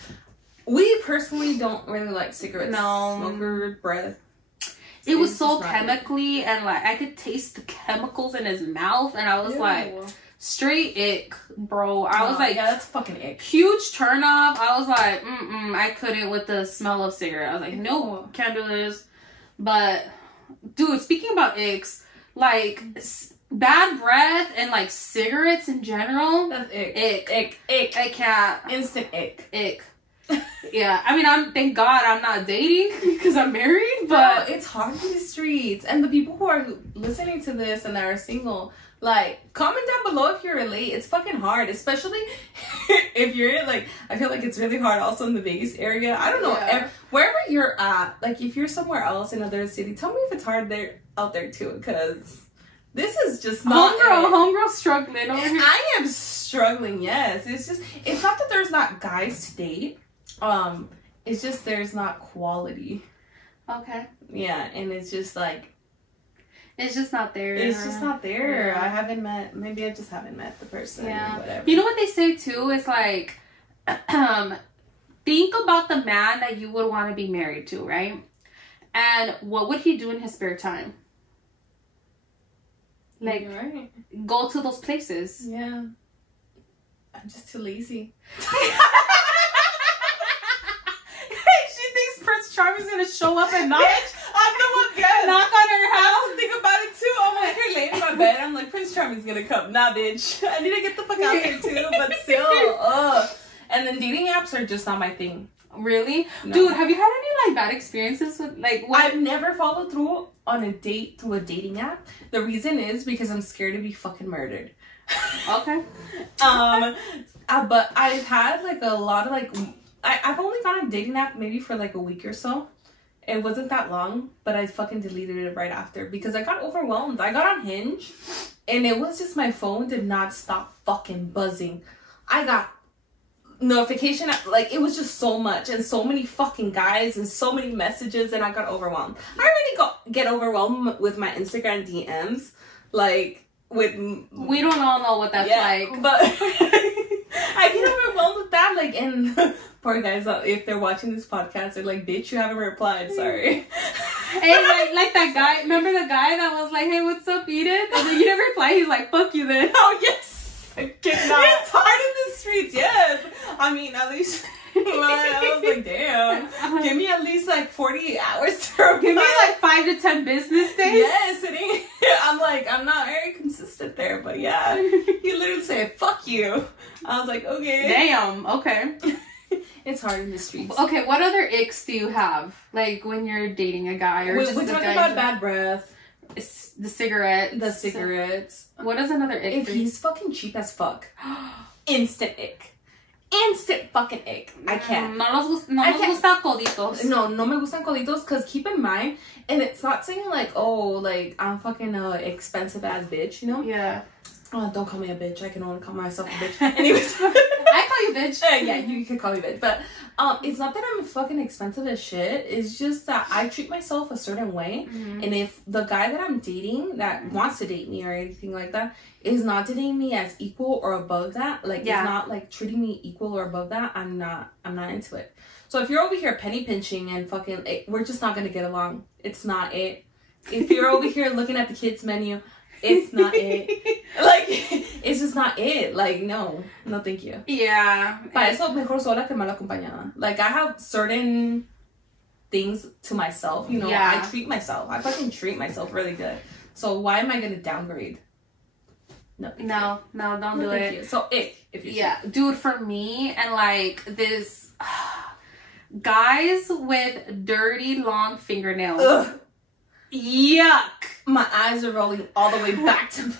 We personally don't really like cigarettes. No. Smoker breath. It was so chemically, and like I could taste the chemicals in his mouth, and I was like, straight ick, bro. I was like, yeah, that's fucking ick. Huge turn off. I was like, I couldn't with the smell of cigarette. I was like, nope, can't do this. But, dude, speaking about icks, like, bad breath and, like, cigarettes in general. That's ick. Ick. I can't. Instant ick. Ick. Yeah. I mean, thank God I'm not dating because I'm married, but. Bro, it's hard in the streets. And the people who are listening to this and that are single, like, comment down below if you relate. It's fucking hard, especially if you're in, like, I feel like it's really hard also in the Vegas area. I don't know, wherever you're at, like, if you're somewhere else in another city, tell me if it's hard out there too, because this is just not... Homegirl struggling over here. I am struggling, yes. It's not that there's not guys to date, it's just there's not quality. Okay. Yeah, and it's just like... It's just not there. It's just not there. Yeah. Maybe I just haven't met the person. Yeah. Whatever. You know what they say too? It's like, think about the man that you would want to be married to, right? And what would he do in his spare time? Like, go to those places. Yeah. I'm just too lazy. She thinks Prince Charming's gonna show up at night. Bitch, I'm the one good. Knock on her house. I think about it too. I'm like, here laying in my bed. I'm like, Prince Charming's gonna come. Nah, bitch. I need to get the fuck out there too. But still, And then dating apps are just not my thing. Really? No. Dude, have you had any like bad experiences with like I've never followed through on a date through a dating app. The reason is because I'm scared to be fucking murdered. Okay. But I've had like a lot of like I've only gone on a dating app maybe for like a week or so. It wasn't that long, but I fucking deleted it right after because I got overwhelmed. I got on Hinge and it was just my phone did not stop fucking buzzing. I got notification, like it was just so much and so many fucking guys and so many messages and I got overwhelmed. I already get overwhelmed with my Instagram DMs, like with... We don't all know what that's like. But I get overwhelmed with that, like, and poor guys, if they're watching this podcast, they're like, bitch, you haven't replied, sorry. Hey, like that guy, remember the guy that was like, hey, what's up, Edith? And then you didn't reply, he's like, fuck you then. Oh, yes. It's hard in the streets, yes. I mean, at least... I was like, damn. Give me at least like 48 hours to reply. Give me like 5 to 10 business days. Yes, I'm like, I'm not very consistent there, but yeah. He literally said, fuck you. I was like, okay. Damn, okay. It's hard in the streets. Okay, what other icks do you have? Like when you're dating a guy or just we're talking about bad breath. It's the cigarettes. The cigarettes. What is another ick? If he's fucking cheap as fuck. Instant ick. Instant fucking ick. I can't. No nos gustan coditos. No me gustan coditos because keep in mind, and it's not saying like, oh, like I'm fucking expensive ass bitch, you know? Yeah. Oh, don't call me a bitch. I can only call myself a bitch. Anyways. I call you bitch. Yeah, you can call me bitch. But it's not that I'm fucking expensive as shit. It's just that I treat myself a certain way. Mm-hmm. And if the guy that I'm dating that wants to date me or anything like that is not dating me as equal or above that, like is not like treating me equal or above that, I'm not into it. So if you're over here penny pinching and fucking, we're just not gonna get along. It's not it. If you're over here looking at the kids menu, it's not it. Like, it's just not it. Like, no, thank you. Yeah. Para eso mejor sola que mal acompañada. Like, I have certain things to myself, you know. I treat myself. I fucking treat myself really good. So why am I gonna downgrade? No, don't do it. So if you dude, for me and like this guys with dirty long fingernails. Ugh. Yuck. My eyes are rolling all the way back to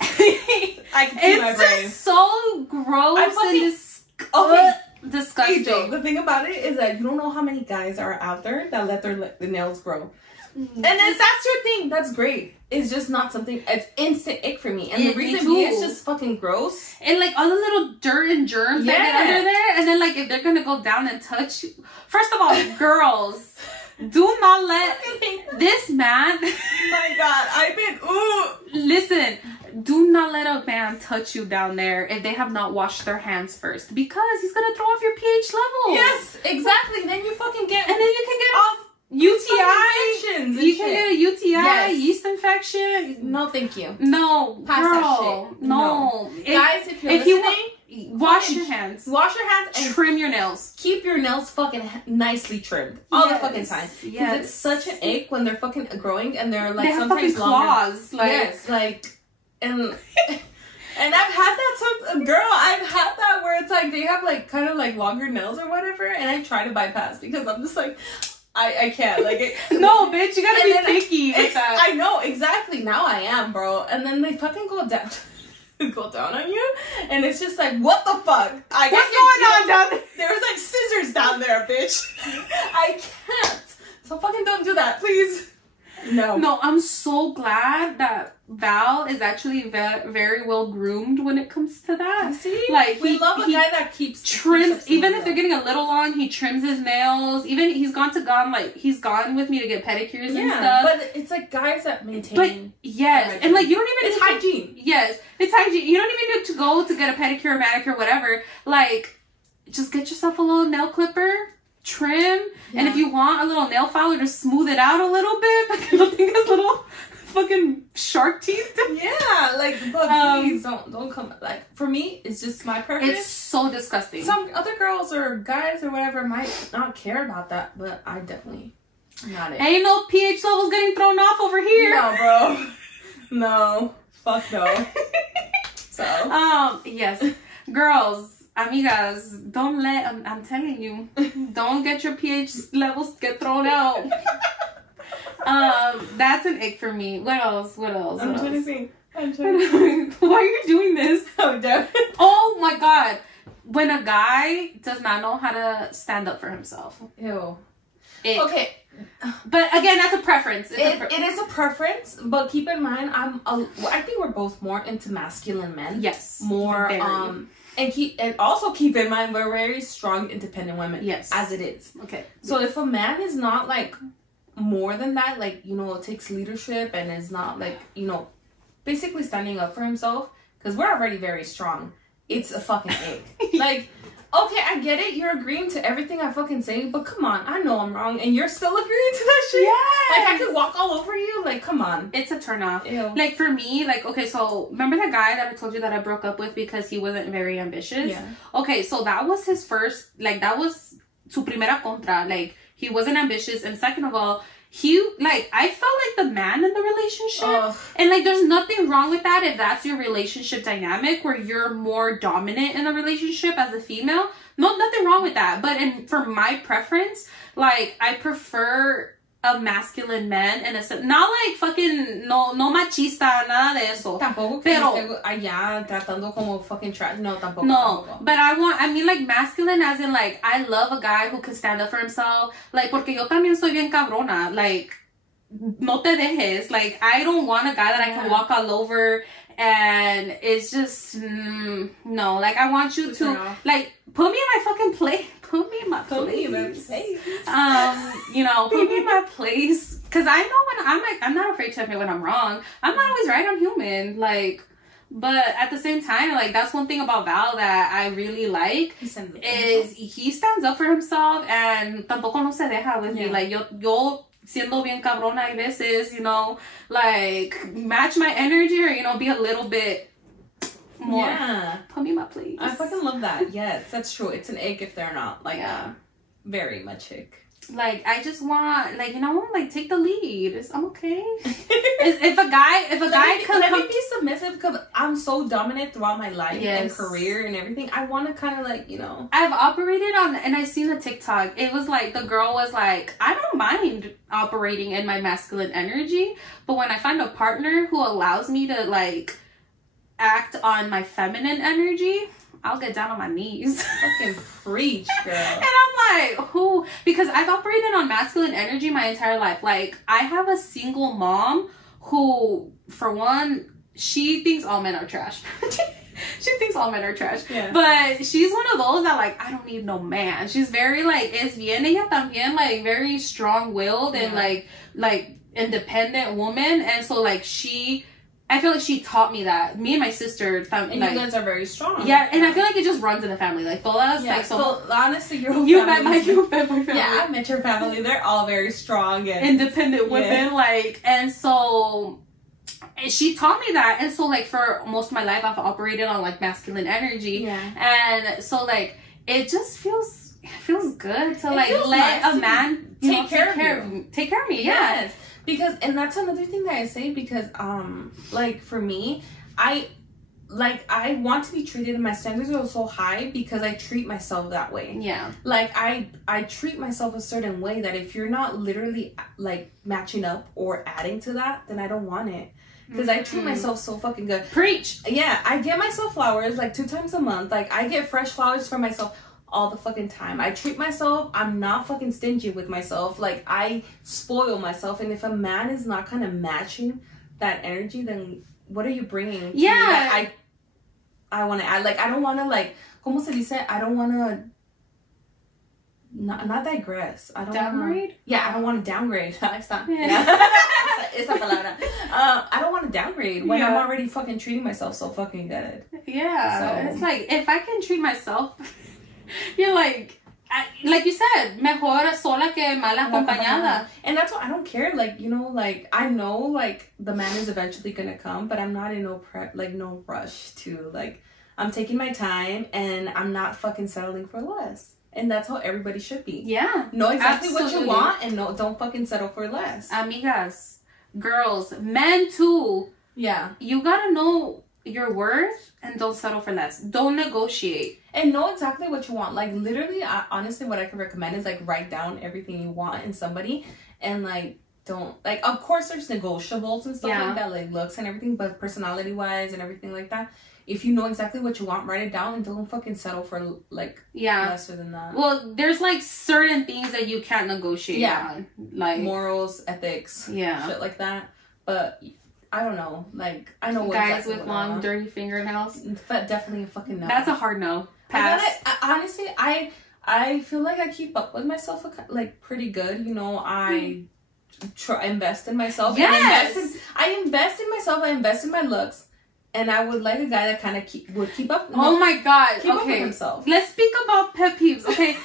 I can see my brain. It's just so gross and disgusting. Disgusting. Angel, the thing about it is that you don't know how many guys are out there that let their nails grow. And then that's your thing. That's great. It's just not something. It's instant ick for me. And the reason being, it's just fucking gross. And like all the little dirt and germs that get under there. And then like if they're gonna go down and touch you. First of all, girls, do not let this man. My God, I've been Listen, do not let a man touch you down there if they have not washed their hands first, because he's gonna throw off your pH level. Yes, exactly. Then you fucking get, and then you can get off UTI. You can get a UTI, yeast infection. No, thank you. No, pass girl, that shit. No. Guys, if you're listening, wash your hands. Wash your hands and trim your nails. Keep your nails fucking nicely trimmed all the fucking time. Because it's such an ache when they're fucking growing and they're like, they have sometimes fucking claws. Like, yes, like, and I've had that I've had that where it's like they have like kind of like longer nails or whatever, and I try to bypass because I'm just like, I can't, like it. No, bitch, you gotta be picky with that. I know, exactly. Now I am, bro. And then they fucking go down. Go down on you, and it's just like, what the fuck? What's going on down there? There's like scissors down there, bitch. I can't. So fucking don't do that, please. No, I'm so glad that Val is actually very well groomed when it comes to that. See, like we love a guy that keeps trims. Even if they're getting a little long, he trims his nails. Even he's gone with me to get pedicures and stuff. But it's like guys that maintain. But yes, and like you don't even. It's hygiene. Yes, it's hygiene. You don't even need to go to get a pedicure, or manicure, whatever. Like, just get yourself a little nail clipper. Trim, and if you want a little nail filer to smooth it out a little bit, like I think it's little fucking shark teeth. Yeah, like, but please don't come. Like, for me, it's just my preference. It's so disgusting. Some other girls or guys or whatever might not care about that, but I definitely not it. Ain't no pH levels getting thrown off over here. No, bro. No, fuck no. So yes, girls. Amigas, don't let, I'm telling you, don't get your pH levels get thrown out. That's an ick for me. What else? I'm trying to think. Why are you doing this? Oh, oh my God. When a guy does not know how to stand up for himself. Ew. Okay. But again, that's a preference. It is a preference, but keep in mind, I think we're both more into masculine men. Yes. More, And also keep in mind, we're very strong, independent women. Yes. As it is. Okay. So if a man is not like more than that, like, you know, takes leadership and is not like, you know, basically standing up for himself, because we're already very strong, it's a fucking ick. Like, okay, I get it. You're agreeing to everything I fucking say, but come on, I know I'm wrong, and you're still agreeing to that shit. Yes. Like, I could walk all over you. Like, come on. It's a turn off. Ew. Like, for me, like, okay, so remember that guy that I told you that I broke up with because he wasn't very ambitious? Yeah. Okay, so that was his first, like, that was su primera contra. Like, he wasn't ambitious, and second of all, I felt like the man in the relationship. Ugh. And, like, there's nothing wrong with that if that's your relationship dynamic where you're more dominant in a relationship as a female. Nothing wrong with that. But for my preference, like, I prefer a masculine man and not like fucking no machista, nada de eso. Tampoco que esté allá tratando como fucking trash. No, tampoco. No, tampoco. But I mean like masculine as in like I love a guy who can stand up for himself. Like, porque yo también soy bien cabrona. Like, no te dejes. Like, I don't want a guy that I can walk all over. And it's just, no. Like, I want you to, like, put me in my fucking place. Put me in my place. You know, put me in my place. Because I know when I'm not afraid to admit when I'm wrong. I'm not always right. I'm human. Like, but at the same time, like, that's one thing about Val that I really like. Is he stands up for himself and tampoco no se deja with me. Like, yo siendo bien cabrona hay veces, you know, like, match my energy or, you know, be a little bit more. Yeah. Put me in my place. I fucking love that. Yes, that's true. It's an ick if they're not. Like, very much ick. Like, I just want, like, you know, like, take the lead. I'm okay. if a guy let me be submissive because I'm so dominant throughout my life and career and everything. I want to kind of, like, you know. I've operated on, and I've seen a TikTok. It was like, the girl was like, I don't mind operating in my masculine energy, but when I find a partner who allows me to, like, act on my feminine energy, I'll get down on my knees. Fucking preach, girl. And I'm like, who? Because I've operated on masculine energy my entire life. Like, I have a single mom who, for one, she thinks all men are trash. She thinks all men are trash. Yeah. But she's one of those that, like, I don't need no man. She's very, like, es bien ella también, like, very strong-willed and, like, independent woman. And so, like, I feel like she taught me that. Me and my sister. And you guys are very strong. Yeah, and I feel like it just runs in the family. Like, todas, yeah, like, so honestly, you met my family. Yeah, I met your family. They're all very strong and independent women. Like, and so she taught me that. And so, like, for most of my life, I've operated on, like, masculine energy. Yeah. And so, like, it just feels good to, like, let nice a man take care of you. Take care of me. Yes. Because, and that's another thing that I say, because, like, for me, I want to be treated, and my standards are so high because I treat myself that way. Yeah. Like, I treat myself a certain way that if you're not literally, like, matching up or adding to that, then I don't want it. Because I treat myself so fucking good. Preach! Yeah, I get myself flowers, like, 2 times a month. Like, I get fresh flowers for myself all the fucking time. I treat myself. I'm not fucking stingy with myself. Like, I spoil myself. And if a man is not kind of matching that energy, then what are you bringing to me that I want to add? Like, I don't want to, like, como se dice? I don't want to not digress. I don't downgrade? I don't want to downgrade. Esa palabra. I don't want to downgrade when I'm already fucking treating myself so fucking good. Yeah. So it's like, if I can treat myself... You're like you said, mejor sola que mal acompañada. And that's what I don't care. Like, you know, like, I know, like, the man is eventually gonna come, but I'm not in no rush to, like, I'm taking my time and I'm not fucking settling for less. And that's how everybody should be. Yeah. Know exactly what you want and don't fucking settle for less. Amigas, girls, men too. Yeah. You gotta know your worth and don't settle for less. Don't negotiate. And know exactly what you want. Like, literally, honestly, what I can recommend is, like, write down everything you want in somebody. And, like, don't... Like, of course, there's negotiables and stuff like that. Like, looks and everything. But personality-wise and everything like that. If you know exactly what you want, write it down. And don't fucking settle for, like, lesser than that. Well, there's, like, certain things that you can't negotiate on. Like... morals, ethics. Yeah. Shit like that. But... I don't know. Like, I know what guys with long, dirty fingernails. But definitely a fucking no. That's a hard no. Pass. Honestly, I feel like I keep up with myself, like, pretty good. You know, I invest in myself. Yes. I invest in myself. I invest in my looks. And I would like a guy that kind of would keep up. Oh my God. Keep up with himself. Let's speak about pet peeves. Okay.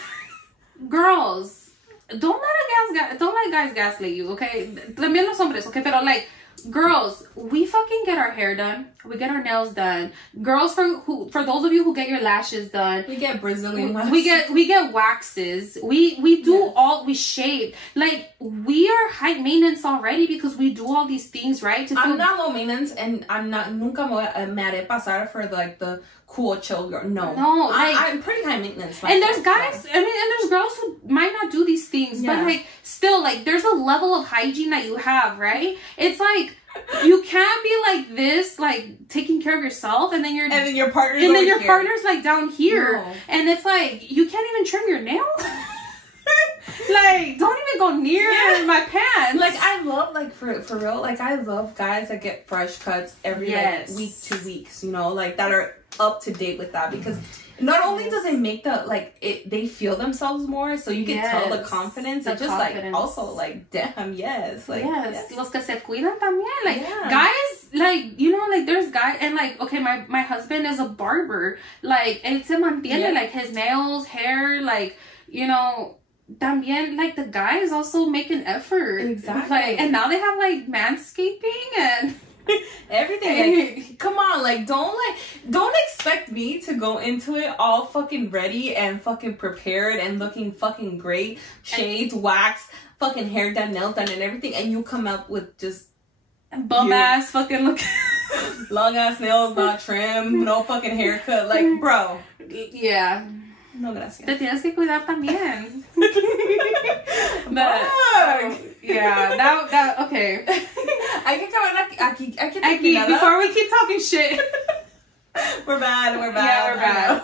Girls, don't let guys gaslight you. Okay. También los hombres. Okay. Pero, like, girls, we fucking get our hair done. We get our nails done. Girls, for those of you who get your lashes done, we get Brazilian wax. We get waxes. We do we shave. Like, we are high maintenance already because we do all these things, right? I'm not low maintenance, and I'm not nunca me haré pasar for the cool chill girl. No, like, I'm pretty high maintenance myself, and there's guys, and there's girls who might not do these things, but, like, still, like, there's a level of hygiene that you have, right? It's like, you can't be like this, like, taking care of yourself, and then your partner's like down here, and it's like, you can't even trim your nails. Like, don't even go near my pants. Like, I love, like, for real, like, I love guys that get fresh cuts every like, week, 2 weeks, you know, like, that are up to date with that, because not only does it make they feel themselves more, so you can tell the confidence, it's just confidence. Like, also, like, damn, yes, like, los que se cuidan también, like, guys, like, you know, like, there's guys, and, like, okay, my husband is a barber, like, él se mantiene, like, his nails, hair, like, you know, también, like, the guys also make an effort, exactly, like, and now they have, like, manscaping and everything. Like, come on, like, don't expect me to go into it all fucking ready and fucking prepared and looking fucking great, shaved, waxed, fucking hair done, nails done, and everything, and you come up with just bum ass fucking look, long ass nails not trimmed, no fucking haircut, like, bro. Yeah. No, gracias. Te tienes que cuidar también. That okay. I can come aquí, before we keep talking shit. We're bad. Yeah, we're bad.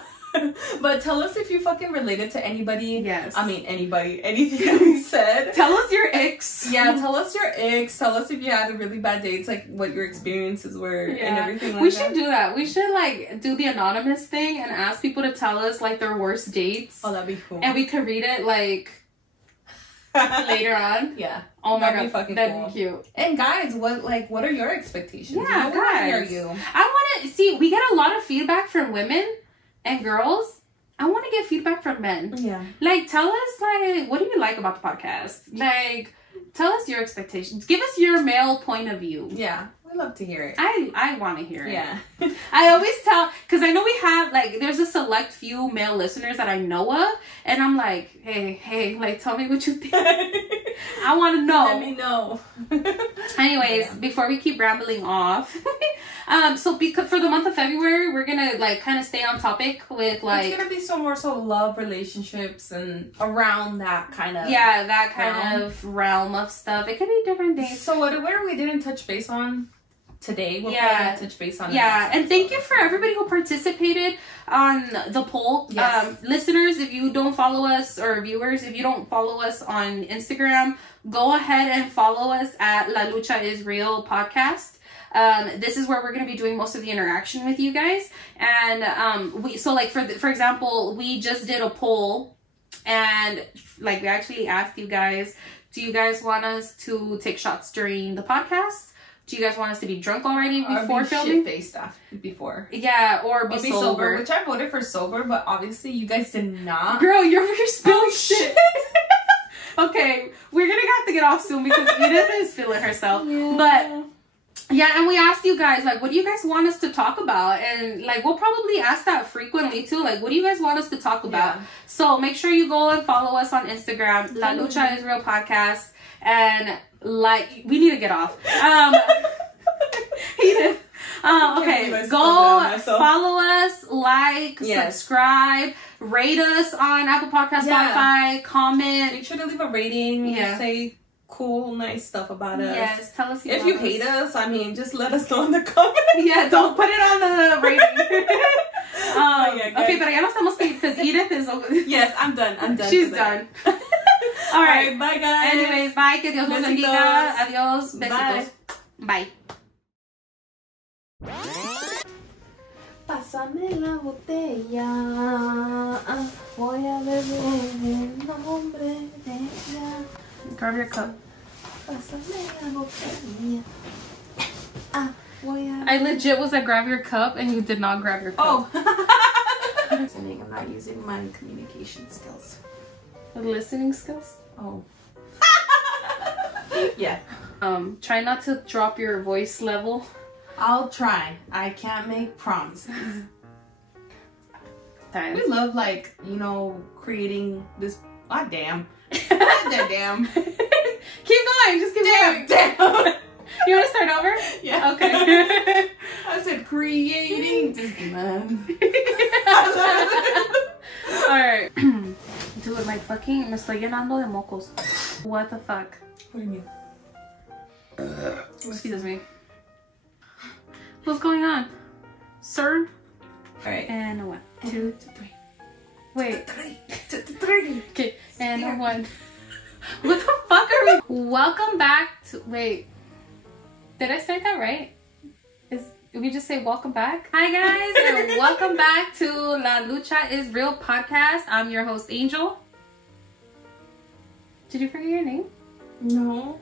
But tell us if you fucking related to anybody. Yes. I mean, anybody. Anything that we said. Tell us your icks. Yeah, tell us your icks. Tell us if you had a really bad dates, like what your experiences were and everything like we that. We should do that. We should, like, do the anonymous thing and ask people to tell us, like, their worst dates. Oh, that'd be cool. And we could read it, like, later on. Yeah. Oh my that'd God. Be fucking that'd cool. be cute. And guys, what are your expectations? Yeah, you know, guys. you. I want to see, we get a lot of feedback from women and girls. I want to get feedback from men. Yeah. Like, tell us, like, what do you like about the podcast? Like, tell us your expectations. Give us your male point of view. Yeah. We love to hear it. I want to hear it. Yeah. I always tell, because I know we have, like, there's a select few male listeners that I know of. And I'm like, hey, like, tell me what you think. I want to know. Let me know. Anyways, before we keep rambling off, so because for the month of February, we're gonna like kind of stay on topic with like it's gonna be more so love, relationships, and around that kind of that kind of realm of stuff. It could be different days. So what we didn't touch base on today, we'll probably touch base on. Yeah, and thank you for everybody who participated on the poll. Yes. Listeners, if you don't follow us, or viewers, if you don't follow us on Instagram, go ahead and follow us at La Lucha is Real podcast. This is where we're going to be doing most of the interaction with you guys. And for example, we just did a poll, and like we actually asked you guys, do you guys want us to take shots during the podcast? Do you guys want us to be drunk already before filming? Shit-faced before. Yeah, or be sober. Which I voted for sober, but obviously you guys did not. Girl, you're spilling shit. Okay, we're gonna have to get off soon because Edith is feeling herself. Yeah. But yeah, and we asked you guys, like, what do you guys want us to talk about? And like, we'll probably ask that frequently too. Like, what do you guys want us to talk about? Yeah. So make sure you go and follow us on Instagram, La Lucha is Real podcast. And like, we need to get off. Edith. Okay, go follow us, like, subscribe, rate us on Apple Podcasts, Spotify, comment. Make sure to leave a rating. Say cool, nice stuff about us. Yes, tell us if you hate us. I mean, just let us know in the comments. Yeah, don't put it on the rating. Okay, pero ya no estamos because Edith is. Yes, I'm done. She's done. All right, bye guys. Anyways, bye. Que Dios los bendiga. Adiós. Besitos. Bye. Pásame la botella. Voy a beber en nombre de ella. Grab your cup. Pásame la botella. I legit was like, grab your cup, and you did not grab your cup. Oh. I'm not using my communication skills. Listening skills? Oh. Yeah. Try not to drop your voice level. I'll try. I can't make promises. We love, like, creating this. Ah, damn. Damn. Keep going. Just keep going. Damn. You want to start over? Yeah. Okay. I said creating Disneyland. Alright. Dude, like fucking me estoy llenando de mocos. What the fuck? What do you mean? Excuse me. What's going on? Sir? Alright. And a 1, 2, 3. Wait. 3. Okay. And a 1. What the fuck are we? Welcome back to. Wait. Did I start that right? We just say welcome back? Hi guys, and welcome back to La Lucha is Real podcast. I'm your host, Angel. Did you forget your name? No.